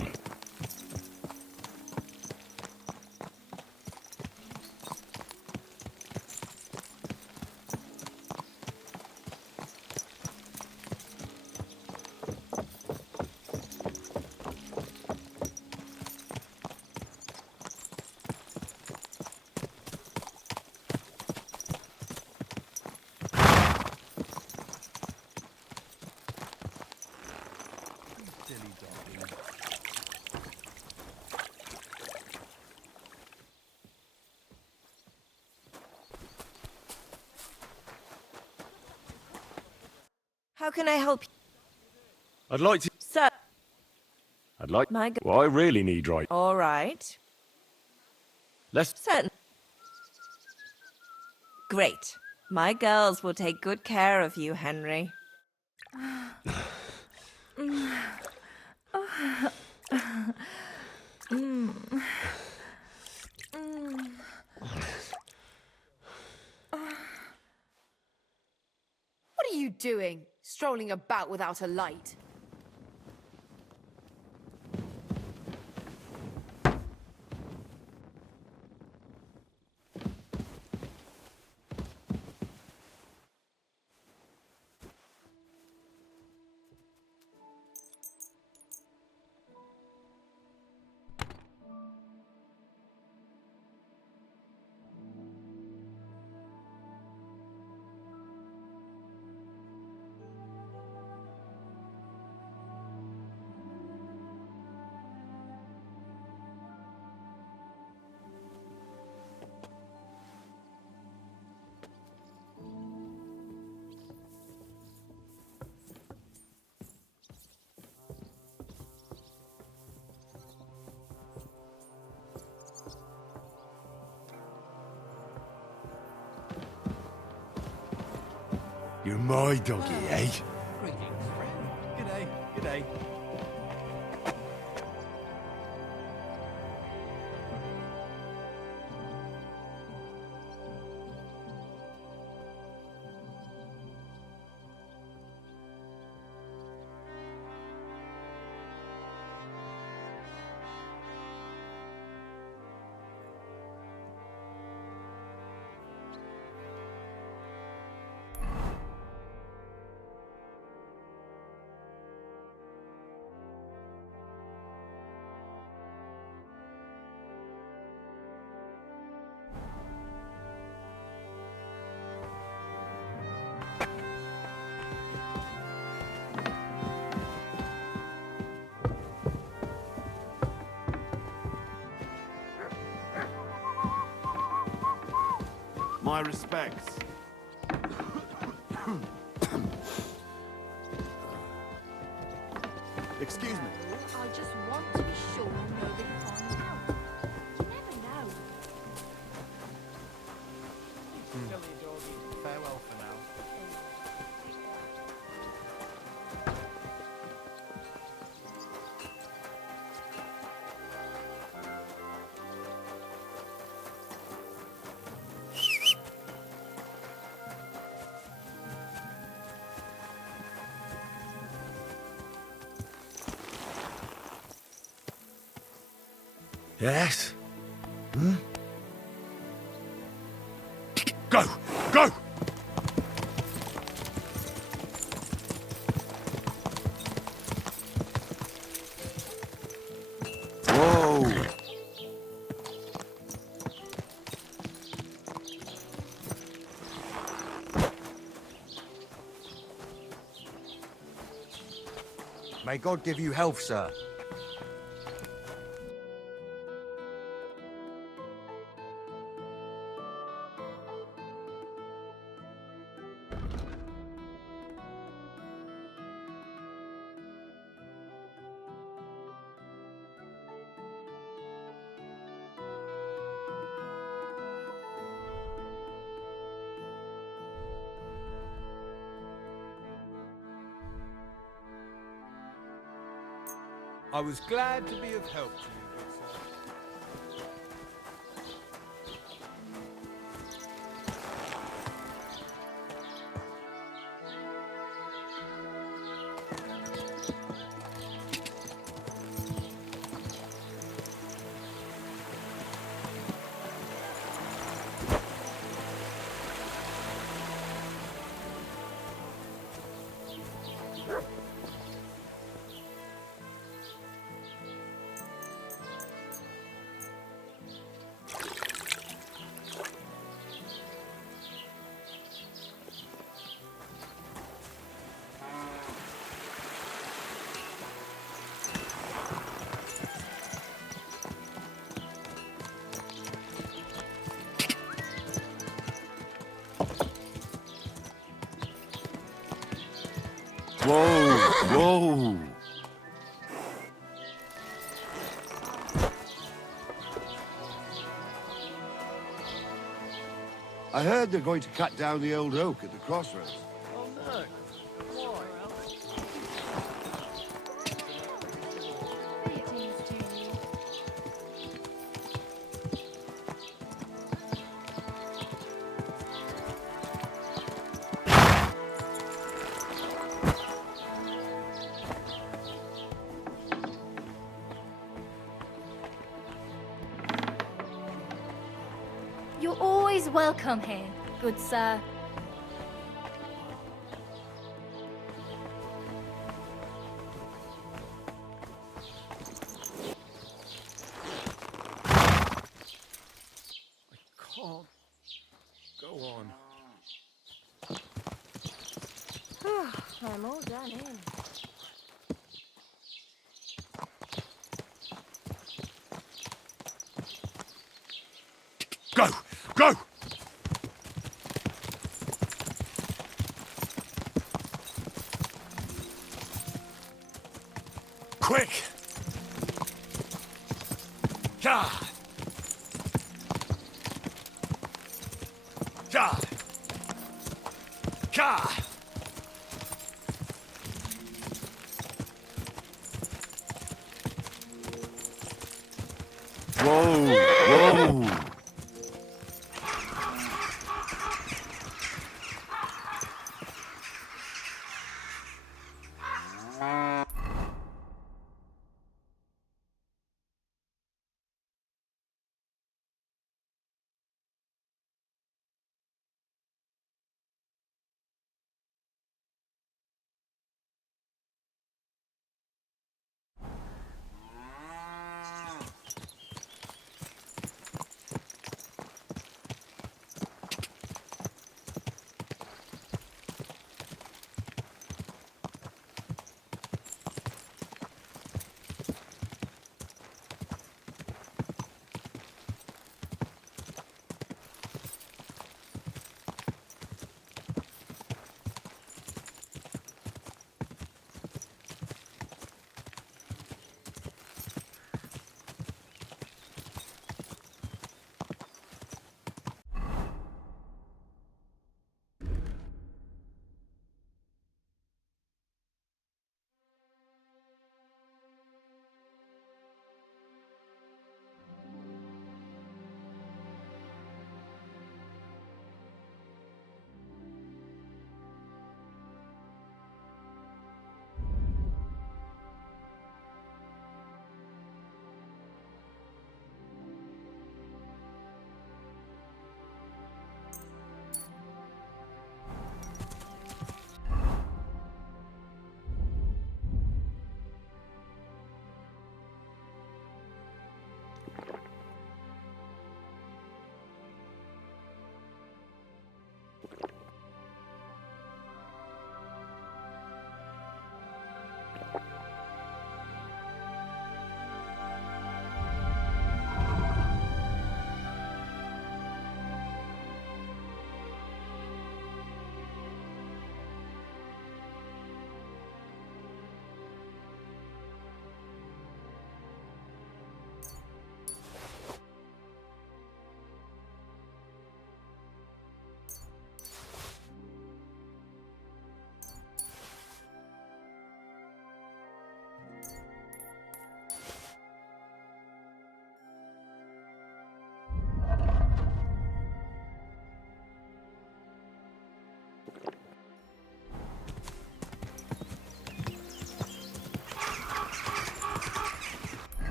How can I help you? I'd like to... Sir. I'd like... My Well, I really need right... All right. Let's... Certain. Great. My girls will take good care of you, Henry. What are you doing? Strolling about without a light? You're my doggy, eh? Greetings, friend. G'day, g'day. My respects. Excuse me. I just want to be sure nobody finds out. You never know. Silly doggy. Farewell for now. Yes? Hmm? Go! Go! Whoa! May God give you health, sir. I was glad to be of help to you, good sir. Whoa! Whoa! I heard they're going to cut down the old oak at the crossroads. Oh no. Why? Greetings to you. You're always welcome here, good sir. Can't go on. I'm all done in. Go! Go! Quick! Ja! Ja! Ja! Whoa! Whoa!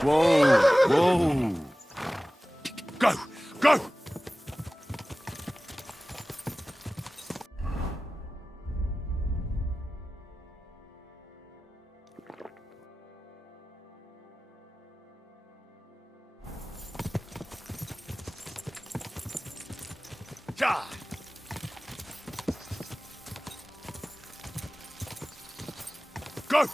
Whoa! Whoa! Go! Go! Ja! Go!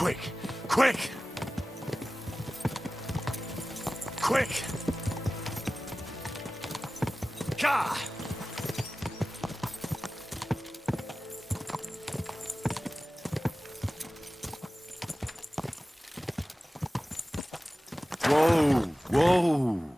Quick! Quick! Quick! Ka! Whoa! Whoa!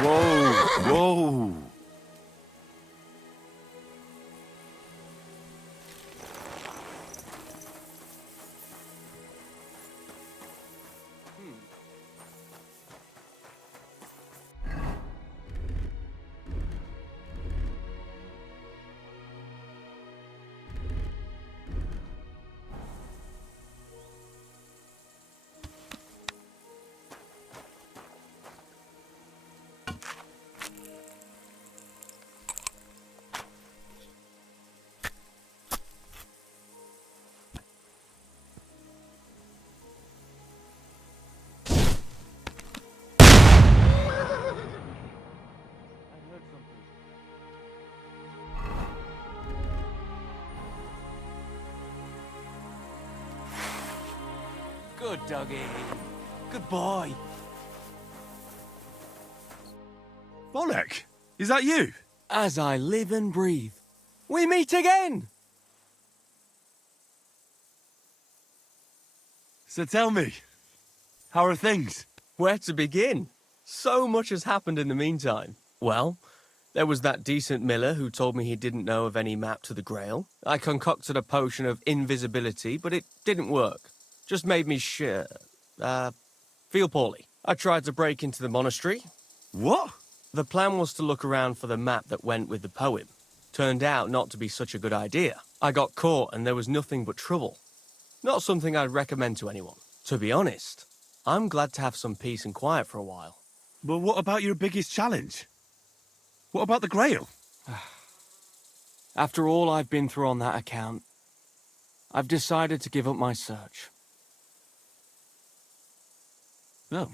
Whoa! Whoa! Good doggy. Good boy. Bollock, is that you? As I live and breathe, we meet again! So tell me, how are things? Where to begin? So much has happened in the meantime. Well, there was that decent miller who told me he didn't know of any map to the Grail. I concocted a potion of invisibility, but it didn't work. Just made me feel poorly. I tried to break into the monastery. What? The plan was to look around for the map that went with the poem. Turned out not to be such a good idea. I got caught and there was nothing but trouble. Not something I'd recommend to anyone. To be honest, I'm glad to have some peace and quiet for a while. But what about your biggest challenge? What about the Grail? After all I've been through on that account, I've decided to give up my search. No,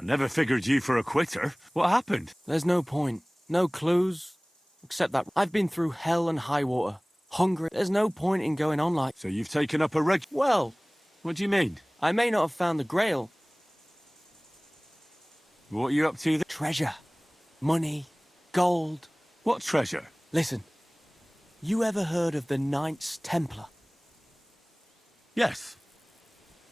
I never figured you for a quitter. What happened? There's no point. No clues. Except that I've been through hell and high water. Hungry. There's no point in going on like... So you've taken up a Well... What do you mean? I may not have found the Grail. What are you up to? Treasure. Money. Gold. What treasure? Listen. You ever heard of the Knights Templar? Yes.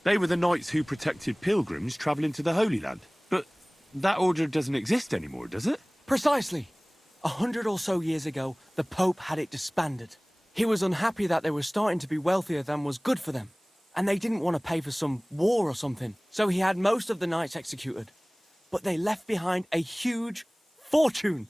They were the knights who protected pilgrims travelling to the Holy Land. But that order doesn't exist anymore, does it? Precisely. 100 or so years ago, the Pope had it disbanded. He was unhappy that they were starting to be wealthier than was good for them. And they didn't want to pay for some war or something. So he had most of the knights executed. But they left behind a huge fortune.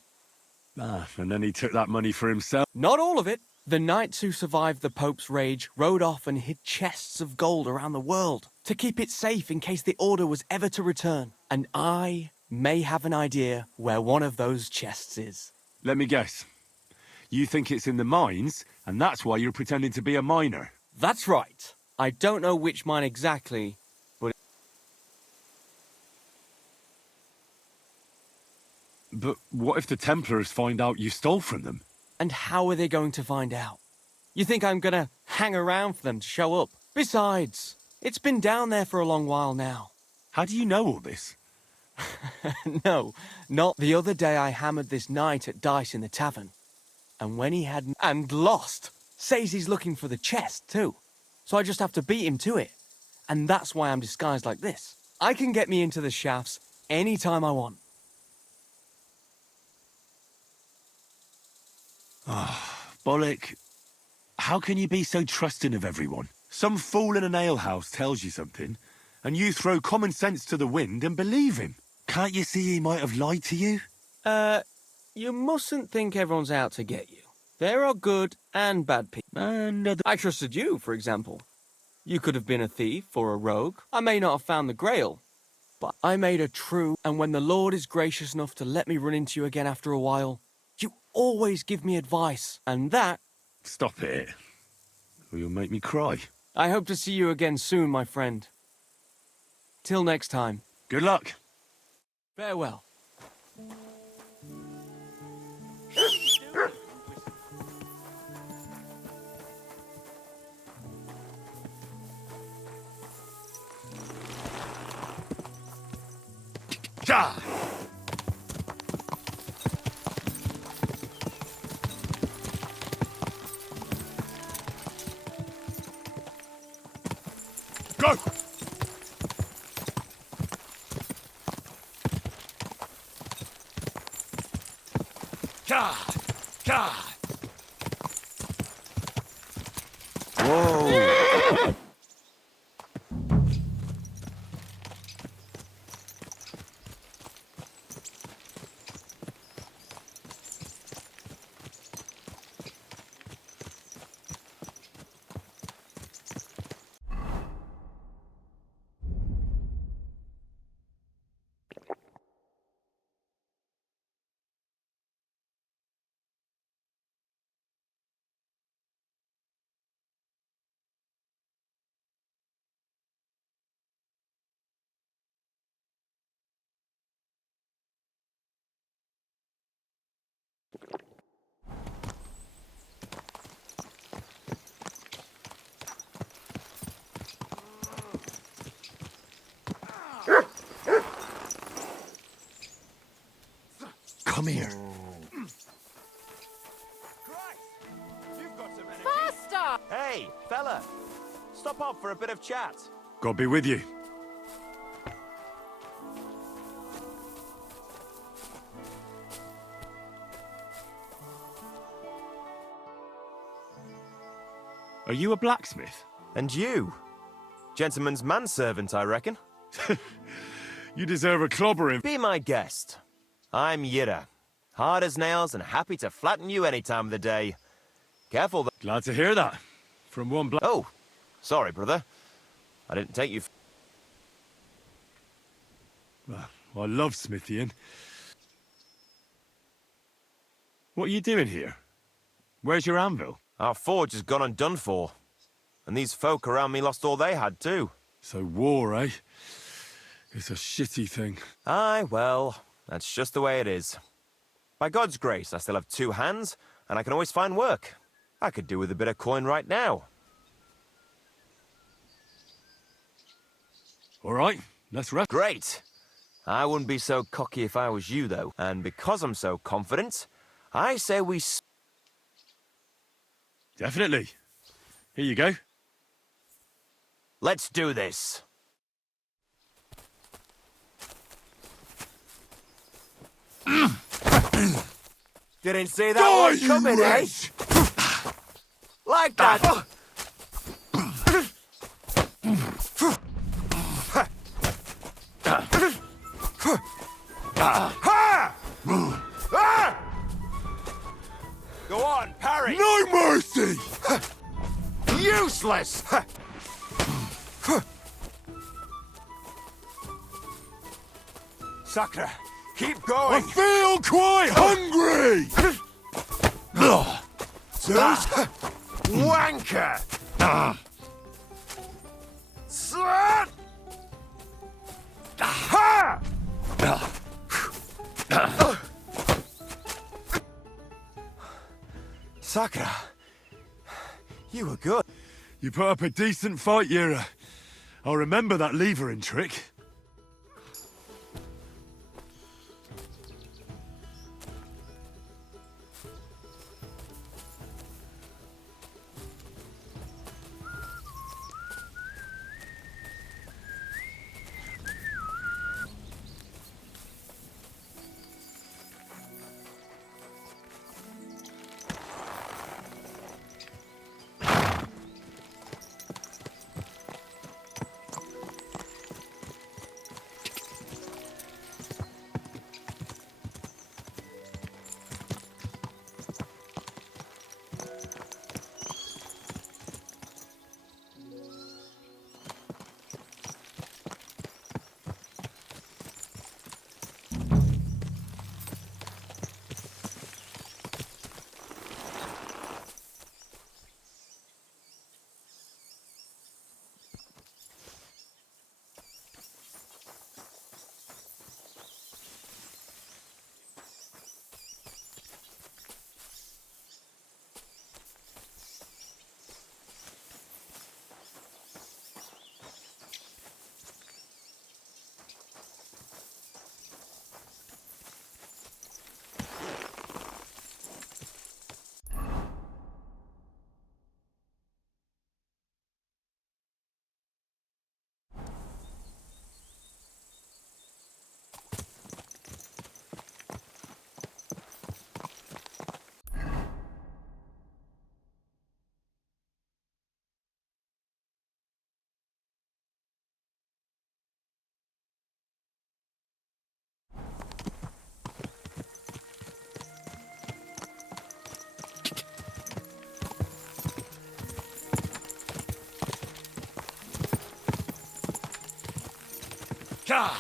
Ah, and then he took that money for himself. Not all of it. The knights who survived the Pope's rage rode off and hid chests of gold around the world to keep it safe in case the order was ever to return. And I may have an idea where one of those chests is. Let me guess. You think it's in the mines, and that's why you're pretending to be a miner. That's right. I don't know which mine exactly, but... But what if the Templars find out you stole from them? And how are they going to find out? You think I'm gonna hang around for them to show up? Besides, it's been down there for a long while now. How do you know all this? No, not the other day I hammered this knight at dice in the tavern. And when he had... and lost! Says he's looking for the chest, too. So I just have to beat him to it. And that's why I'm disguised like this. I can get me into the shafts any time I want. Bollock, how can you be so trusting of everyone? Some fool in an alehouse tells you something, and you throw common sense to the wind and believe him. Can't you see he might have lied to you? You mustn't think everyone's out to get you. There are good and bad people. I trusted you, for example. You could have been a thief or a rogue. I may not have found the Grail, but I made a true, and when the Lord is gracious enough to let me run into you again after a while, you always give me advice, and that... Stop it. Or you'll make me cry. I hope to see you again soon, my friend. Till next time. Good luck. Farewell. Ja! Go! Ja! Ja! Whoa! Come here. Faster! Hey, fella. Stop off for a bit of chat. God be with you. Are you a blacksmith? And you? Gentleman's manservant, I reckon. You deserve a clobbering. Be my guest. I'm Yira. Hard as nails and happy to flatten you any time of the day. Careful, though. Glad to hear that. From one black... Oh, sorry, brother. I didn't take you... Well, I love smithying. What are you doing here? Where's your anvil? Our forge has gone undone for. And these folk around me lost all they had, too. So war, eh? It's a shitty thing. Aye, well, that's just the way it is. By God's grace, I still have 2 hands, and I can always find work. I could do with a bit of coin right now. All right, let's rest. Great! I wouldn't be so cocky if I was you, though. And because I'm so confident, I say we... Definitely. Here you go. Let's do this. Didn't see that one coming, eh? Like that. Go on, parry! No mercy! Useless! Sakra, keep going! I feel quite hungry! Wanker! Sakra, you were good. You put up a decent fight, Yira. I'll remember that levering trick. God!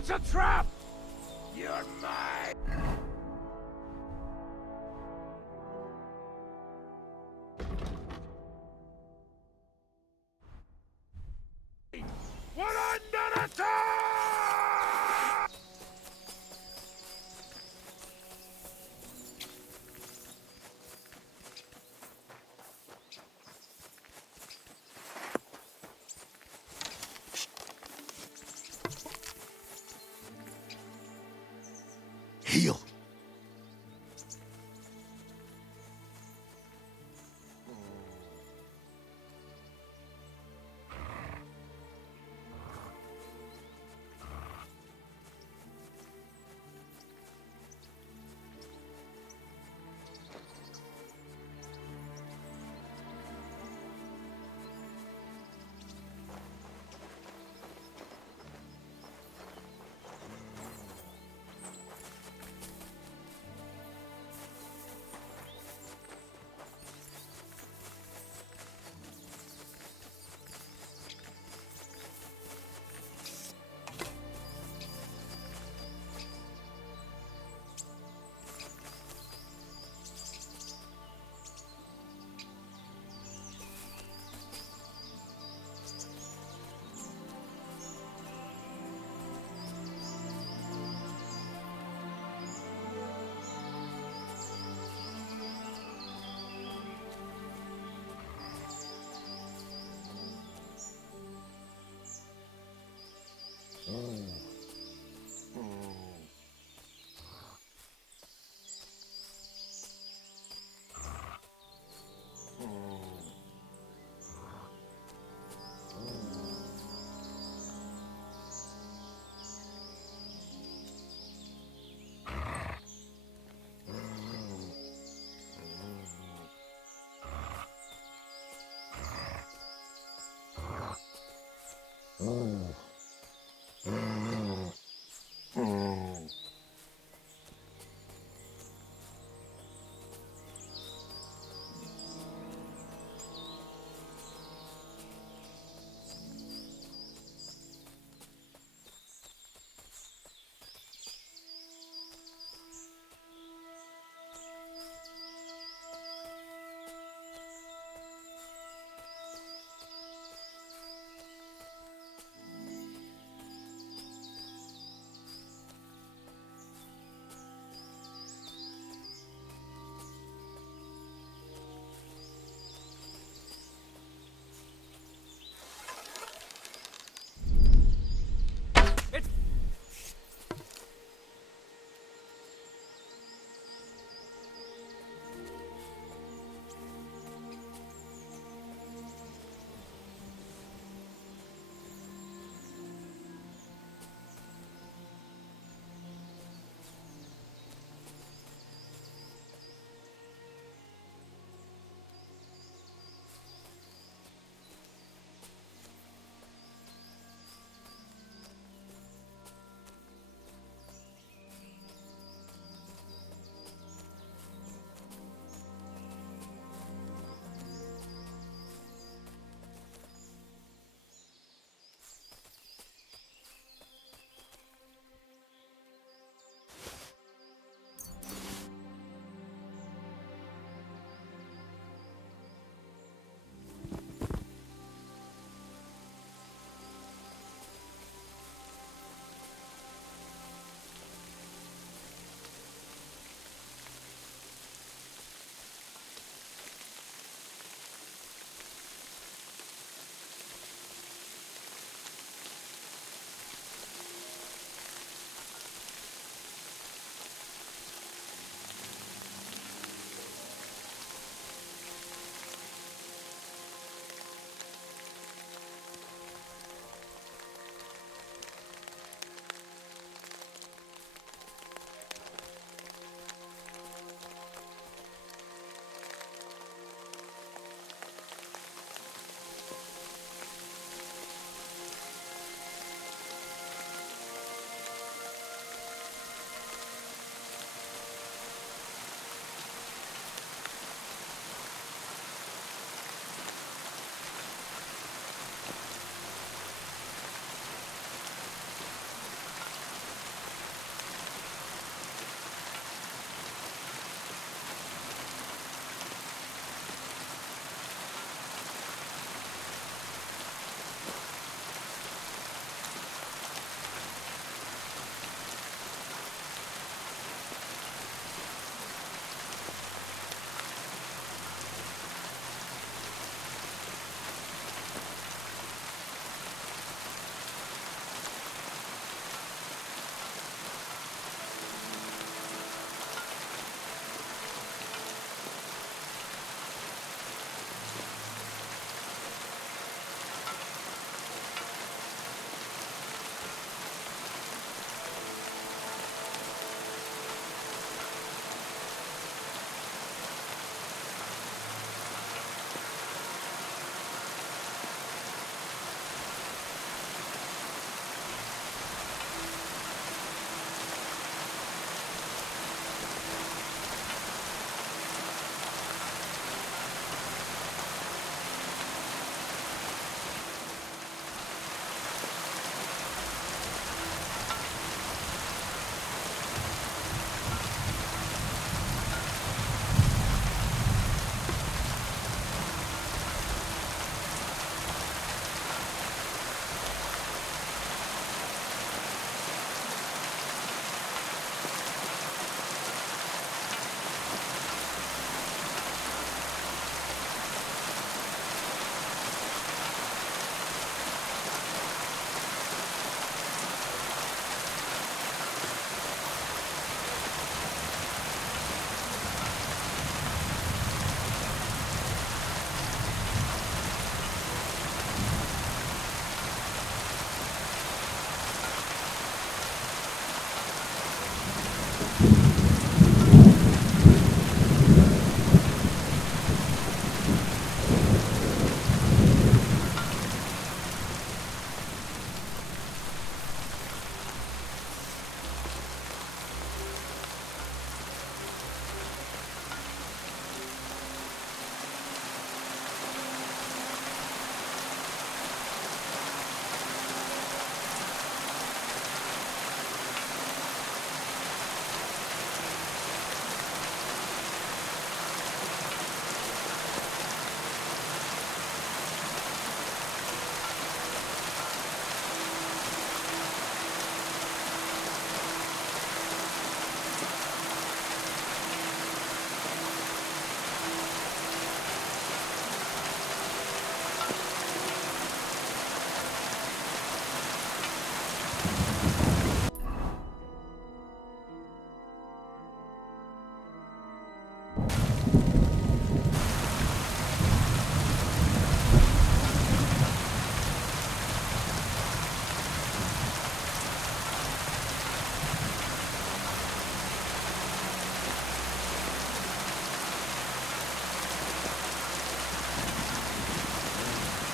It's a trap! You're mine! We're under attack!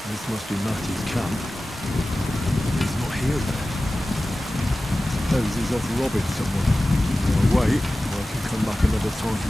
This must be Matty's camp. He's not here then. Suppose he's off robbing someone. I'll wait, or I can come back another time.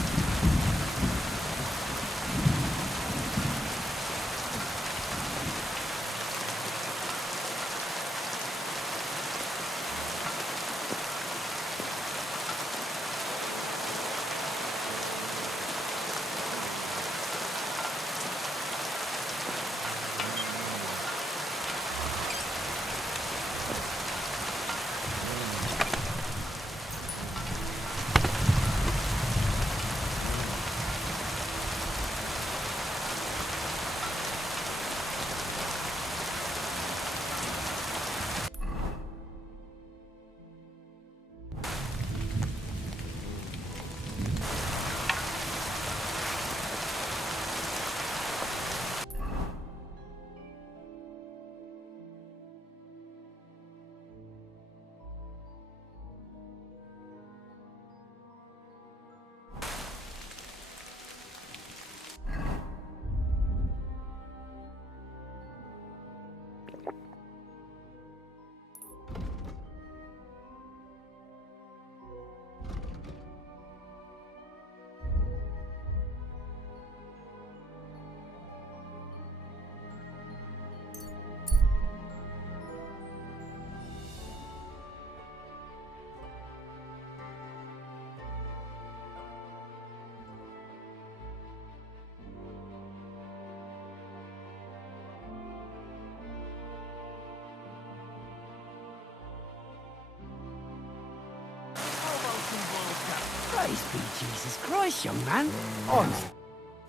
Praise be Jesus Christ, young man. Honest.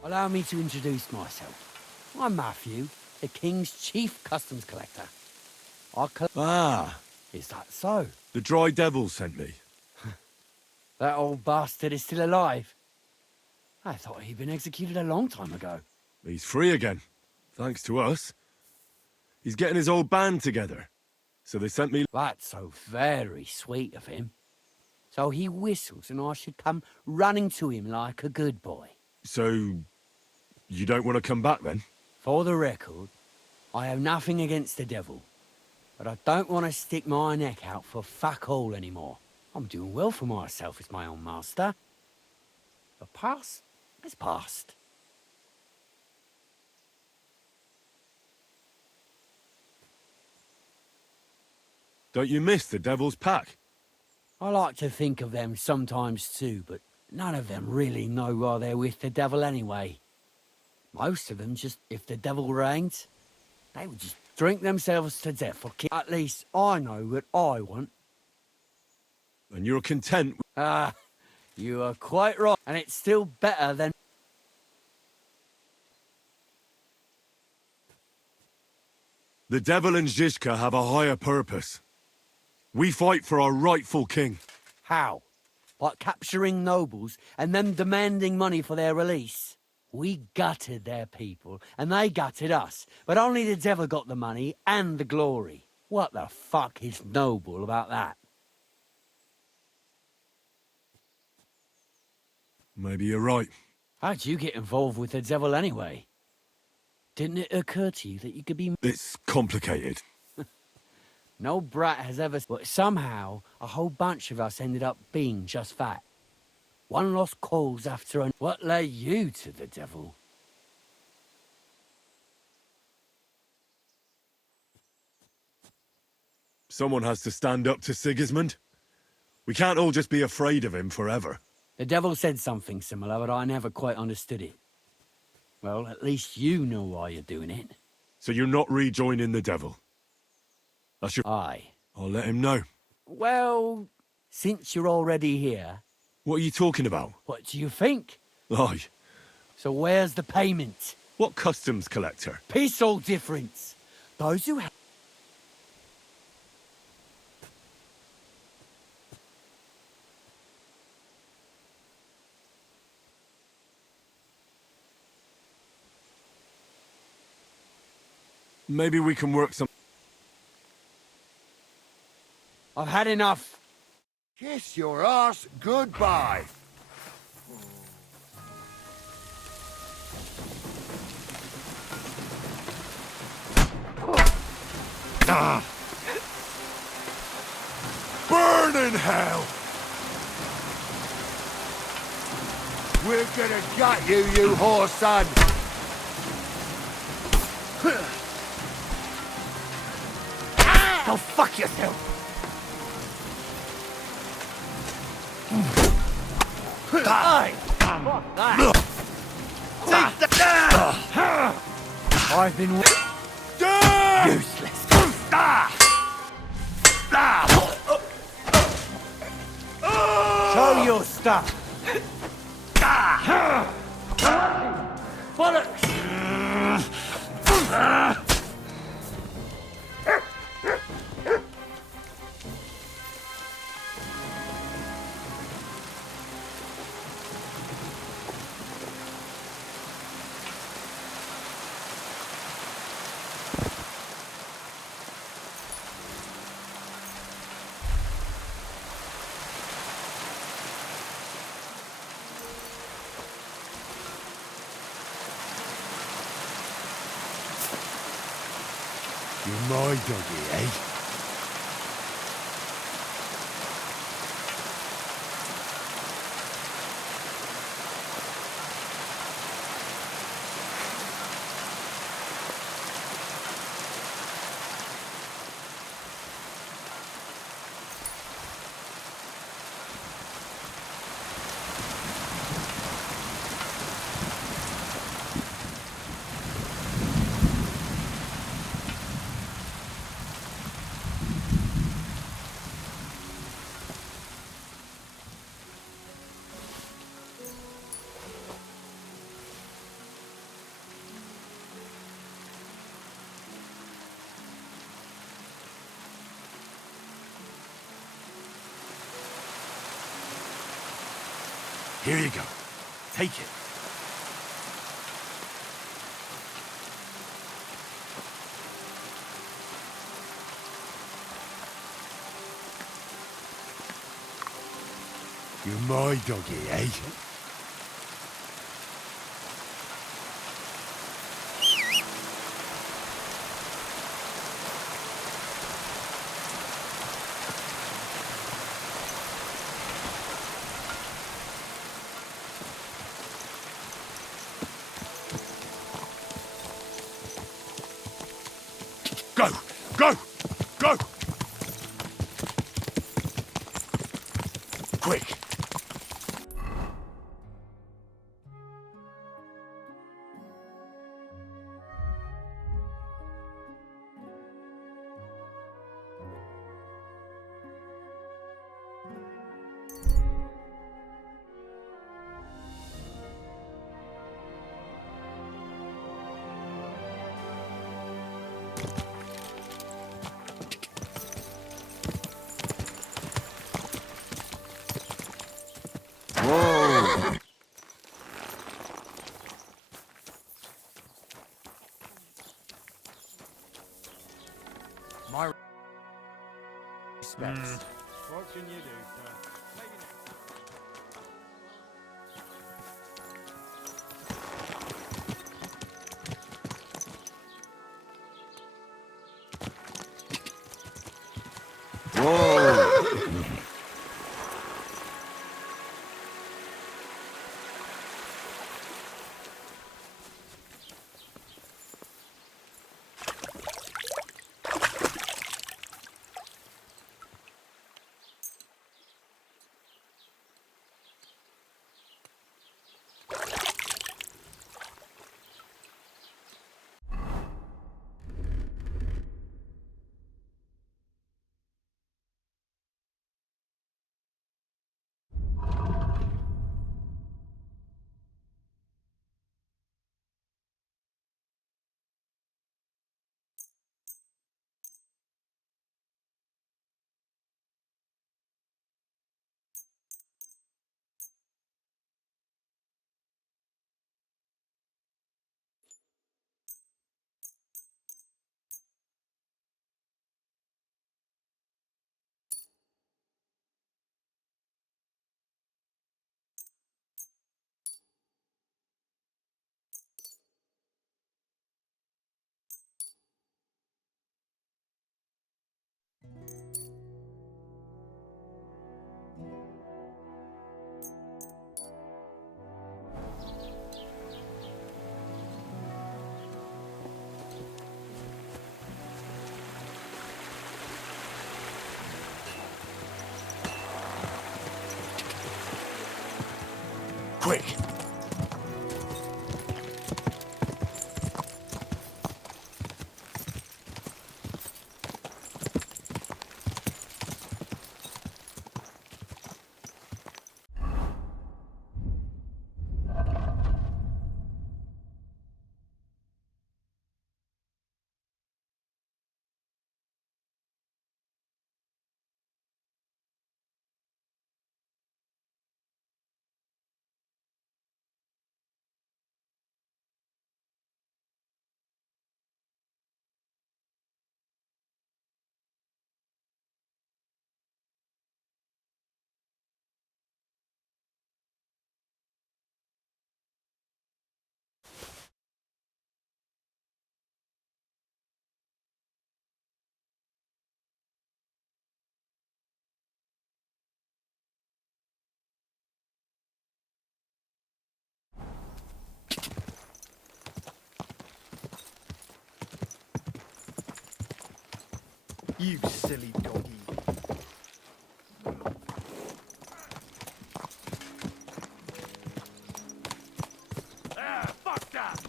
Allow me to introduce myself. I'm Matthew, the King's chief customs collector. Is that so? The Dry Devil sent me. That old bastard is still alive. I thought he'd been executed a long time ago. He's free again, thanks to us. He's getting his old band together. So they sent me... That's so very sweet of him. So he whistles and I should come running to him like a good boy. So, you don't want to come back then? For the record, I have nothing against the devil. But I don't want to stick my neck out for fuck all anymore. I'm doing well for myself as my own master. The past is past. Don't you miss the Devil's Pack? I like to think of them sometimes too, but none of them really know why they're with the devil anyway. Most of them just, if the devil reigns, they would just drink themselves to death for At least I know what I want. And you're content with... Ah, you are quite right, and it's still better than... The Devil and Zizka have a higher purpose. We fight for our rightful king. How? By capturing nobles and then demanding money for their release? We gutted their people, and they gutted us, but only the devil got the money and the glory. What the fuck is noble about that? Maybe you're right. How'd you get involved with the devil anyway? Didn't it occur to you that you could be... It's complicated. No brat has ever... But somehow, a whole bunch of us ended up being just that. One lost cause after another. What led you to the devil? Someone has to stand up to Sigismund. We can't all just be afraid of him forever. The devil said something similar, but I never quite understood it. Well, at least you know why you're doing it. So you're not rejoining the devil? That's your... Aye. I'll let him know. Well, since you're already here... What are you talking about? What do you think? Aye. So where's the payment? What customs collector? Peace all difference. Those who have... Maybe we can work some... I've had enough. Kiss your arse goodbye. Burn in hell! We're gonna gut you, you whore son! Go fuck yourself! Die! Fuck that! Take that! I've been useless. Show your stuff. Bollocks! You're my doggy, eh? Here you go. Take it. You're my doggy, eh? Go! Go! Go! Quick! My respects. What can you do, sir? quick. You silly doggy. Ah, fuck that!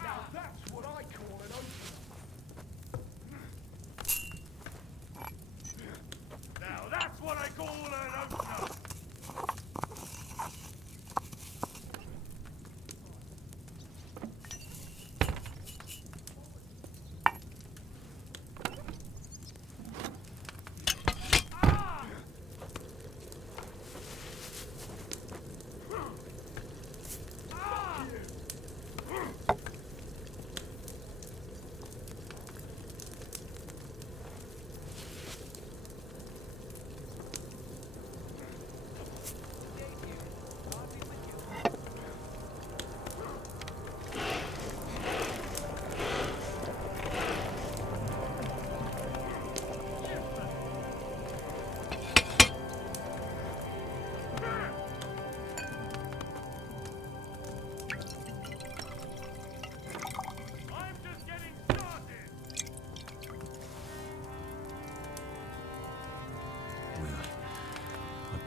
Now that's what I call an opener. Now that's what I call an opener.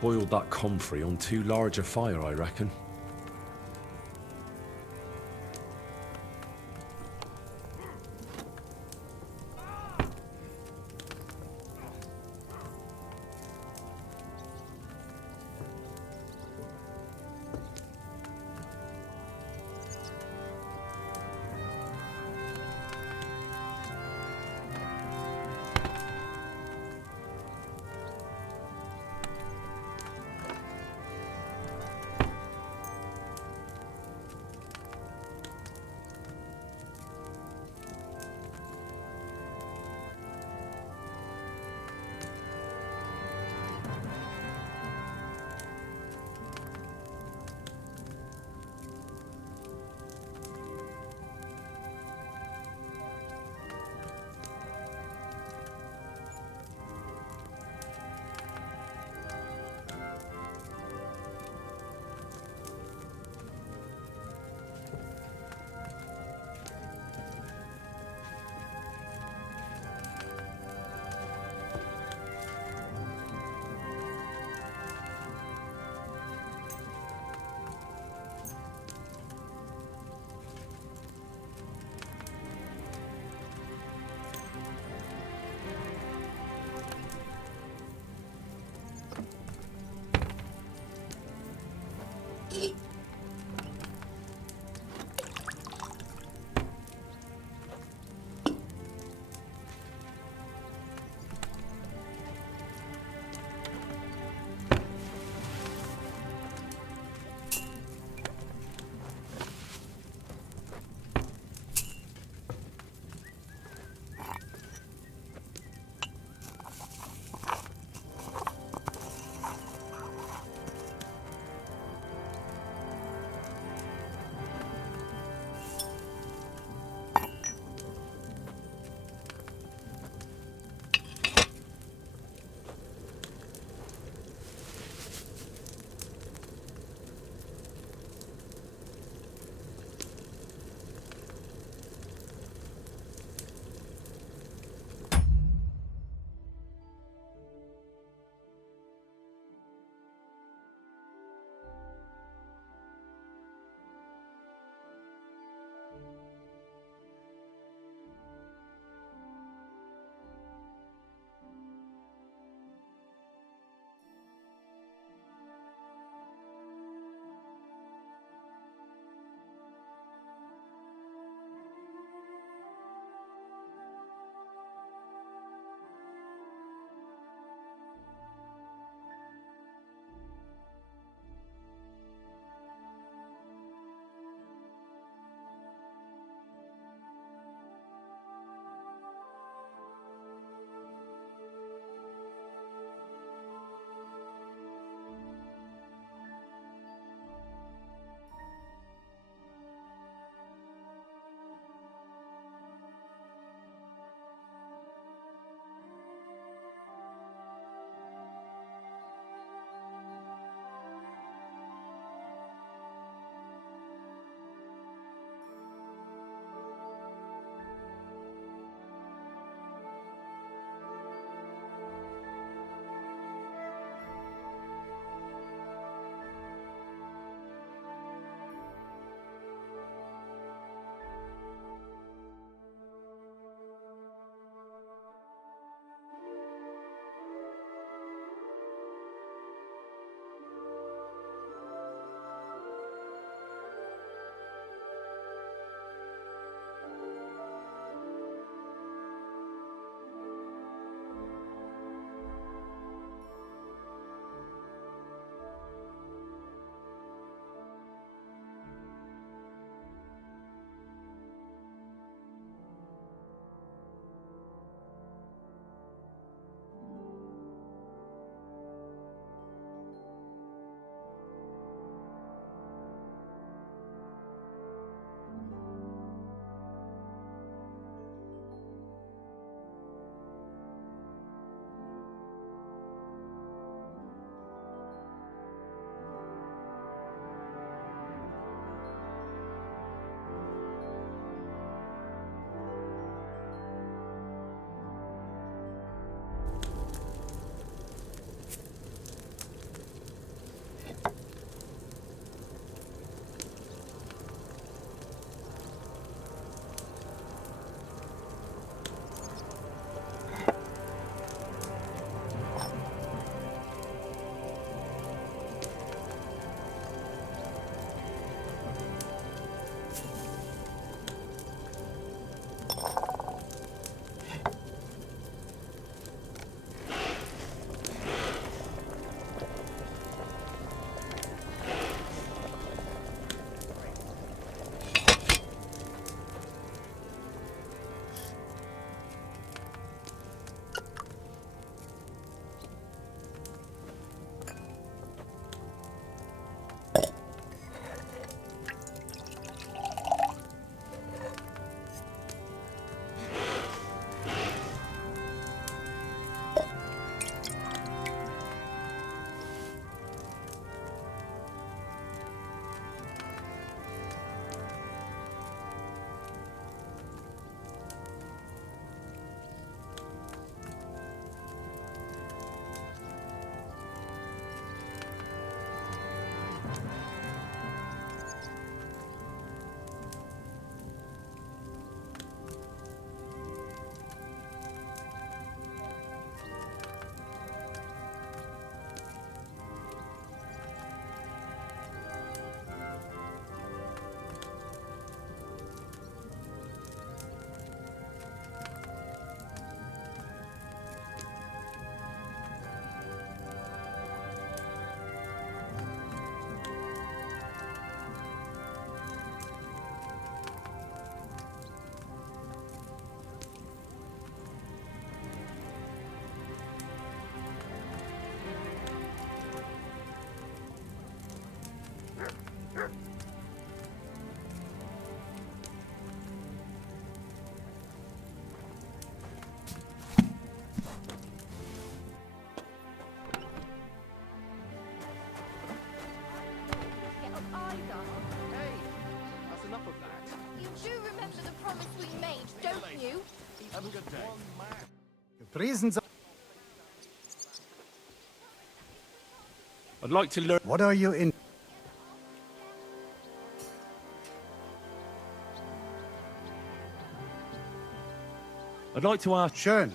Boiled that comfrey on too large a fire, I reckon. Reasons. I'd like to learn. What are you in? I'd like to ask... Schön.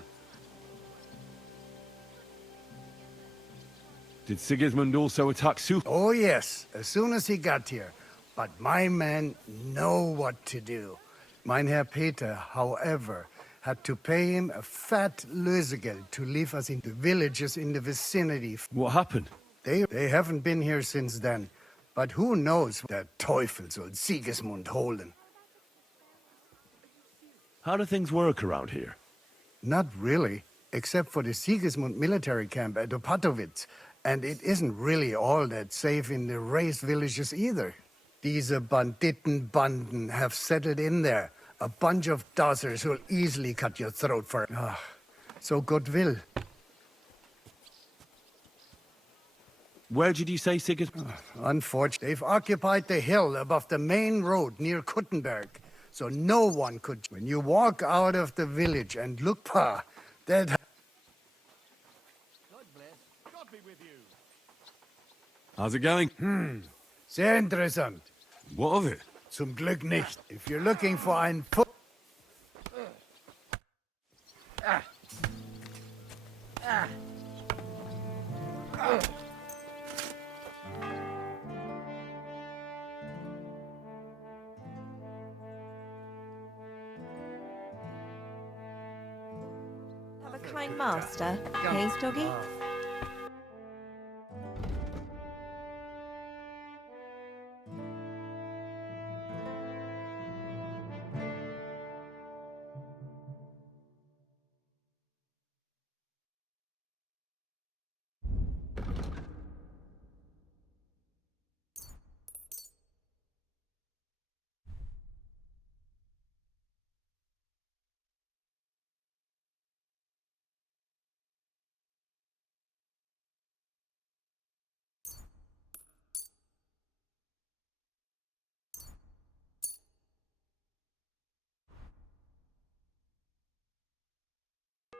Did Sigismund also attack Suf? Oh, yes, as soon as he got here. But my men know what to do. Mein Herr Peter, however, had to pay him a fat Lösegeld to leave us in the villages in the vicinity. What happened? They haven't been here since then. But who knows der Teufel soll Sigismund holen? How do things work around here? Not really, except for the Sigismund military camp at Opatowitz. And it isn't really all that safe in the raised villages either. Diese Banditenbanden have settled in there. A bunch of dossers who'll easily cut your throat for... so God will. Where did you say Sigismund? Unfortunately, they've occupied the hill above the main road near Kuttenberg. So no one could... When you walk out of the village and look pa, that... How's it going? Sehr interessant. What of it? Zum Glück nicht. If you're looking for ein Foot... Have a kind master, hey, Stoggy?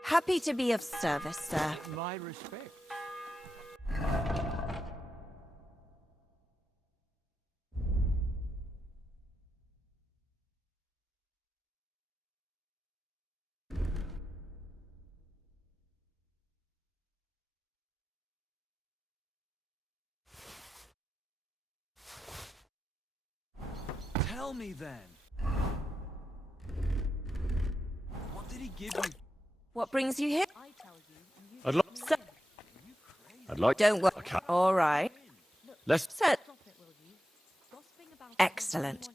Happy to be of service, sir. My respect. Tell me then. What did he give you? What brings you here? I'd like... Don't worry. Okay. All right. Let's... Set. Excellent.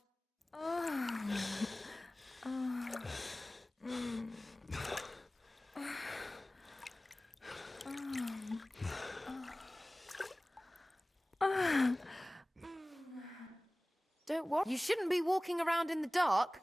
Don't worry. You shouldn't be walking around in the dark.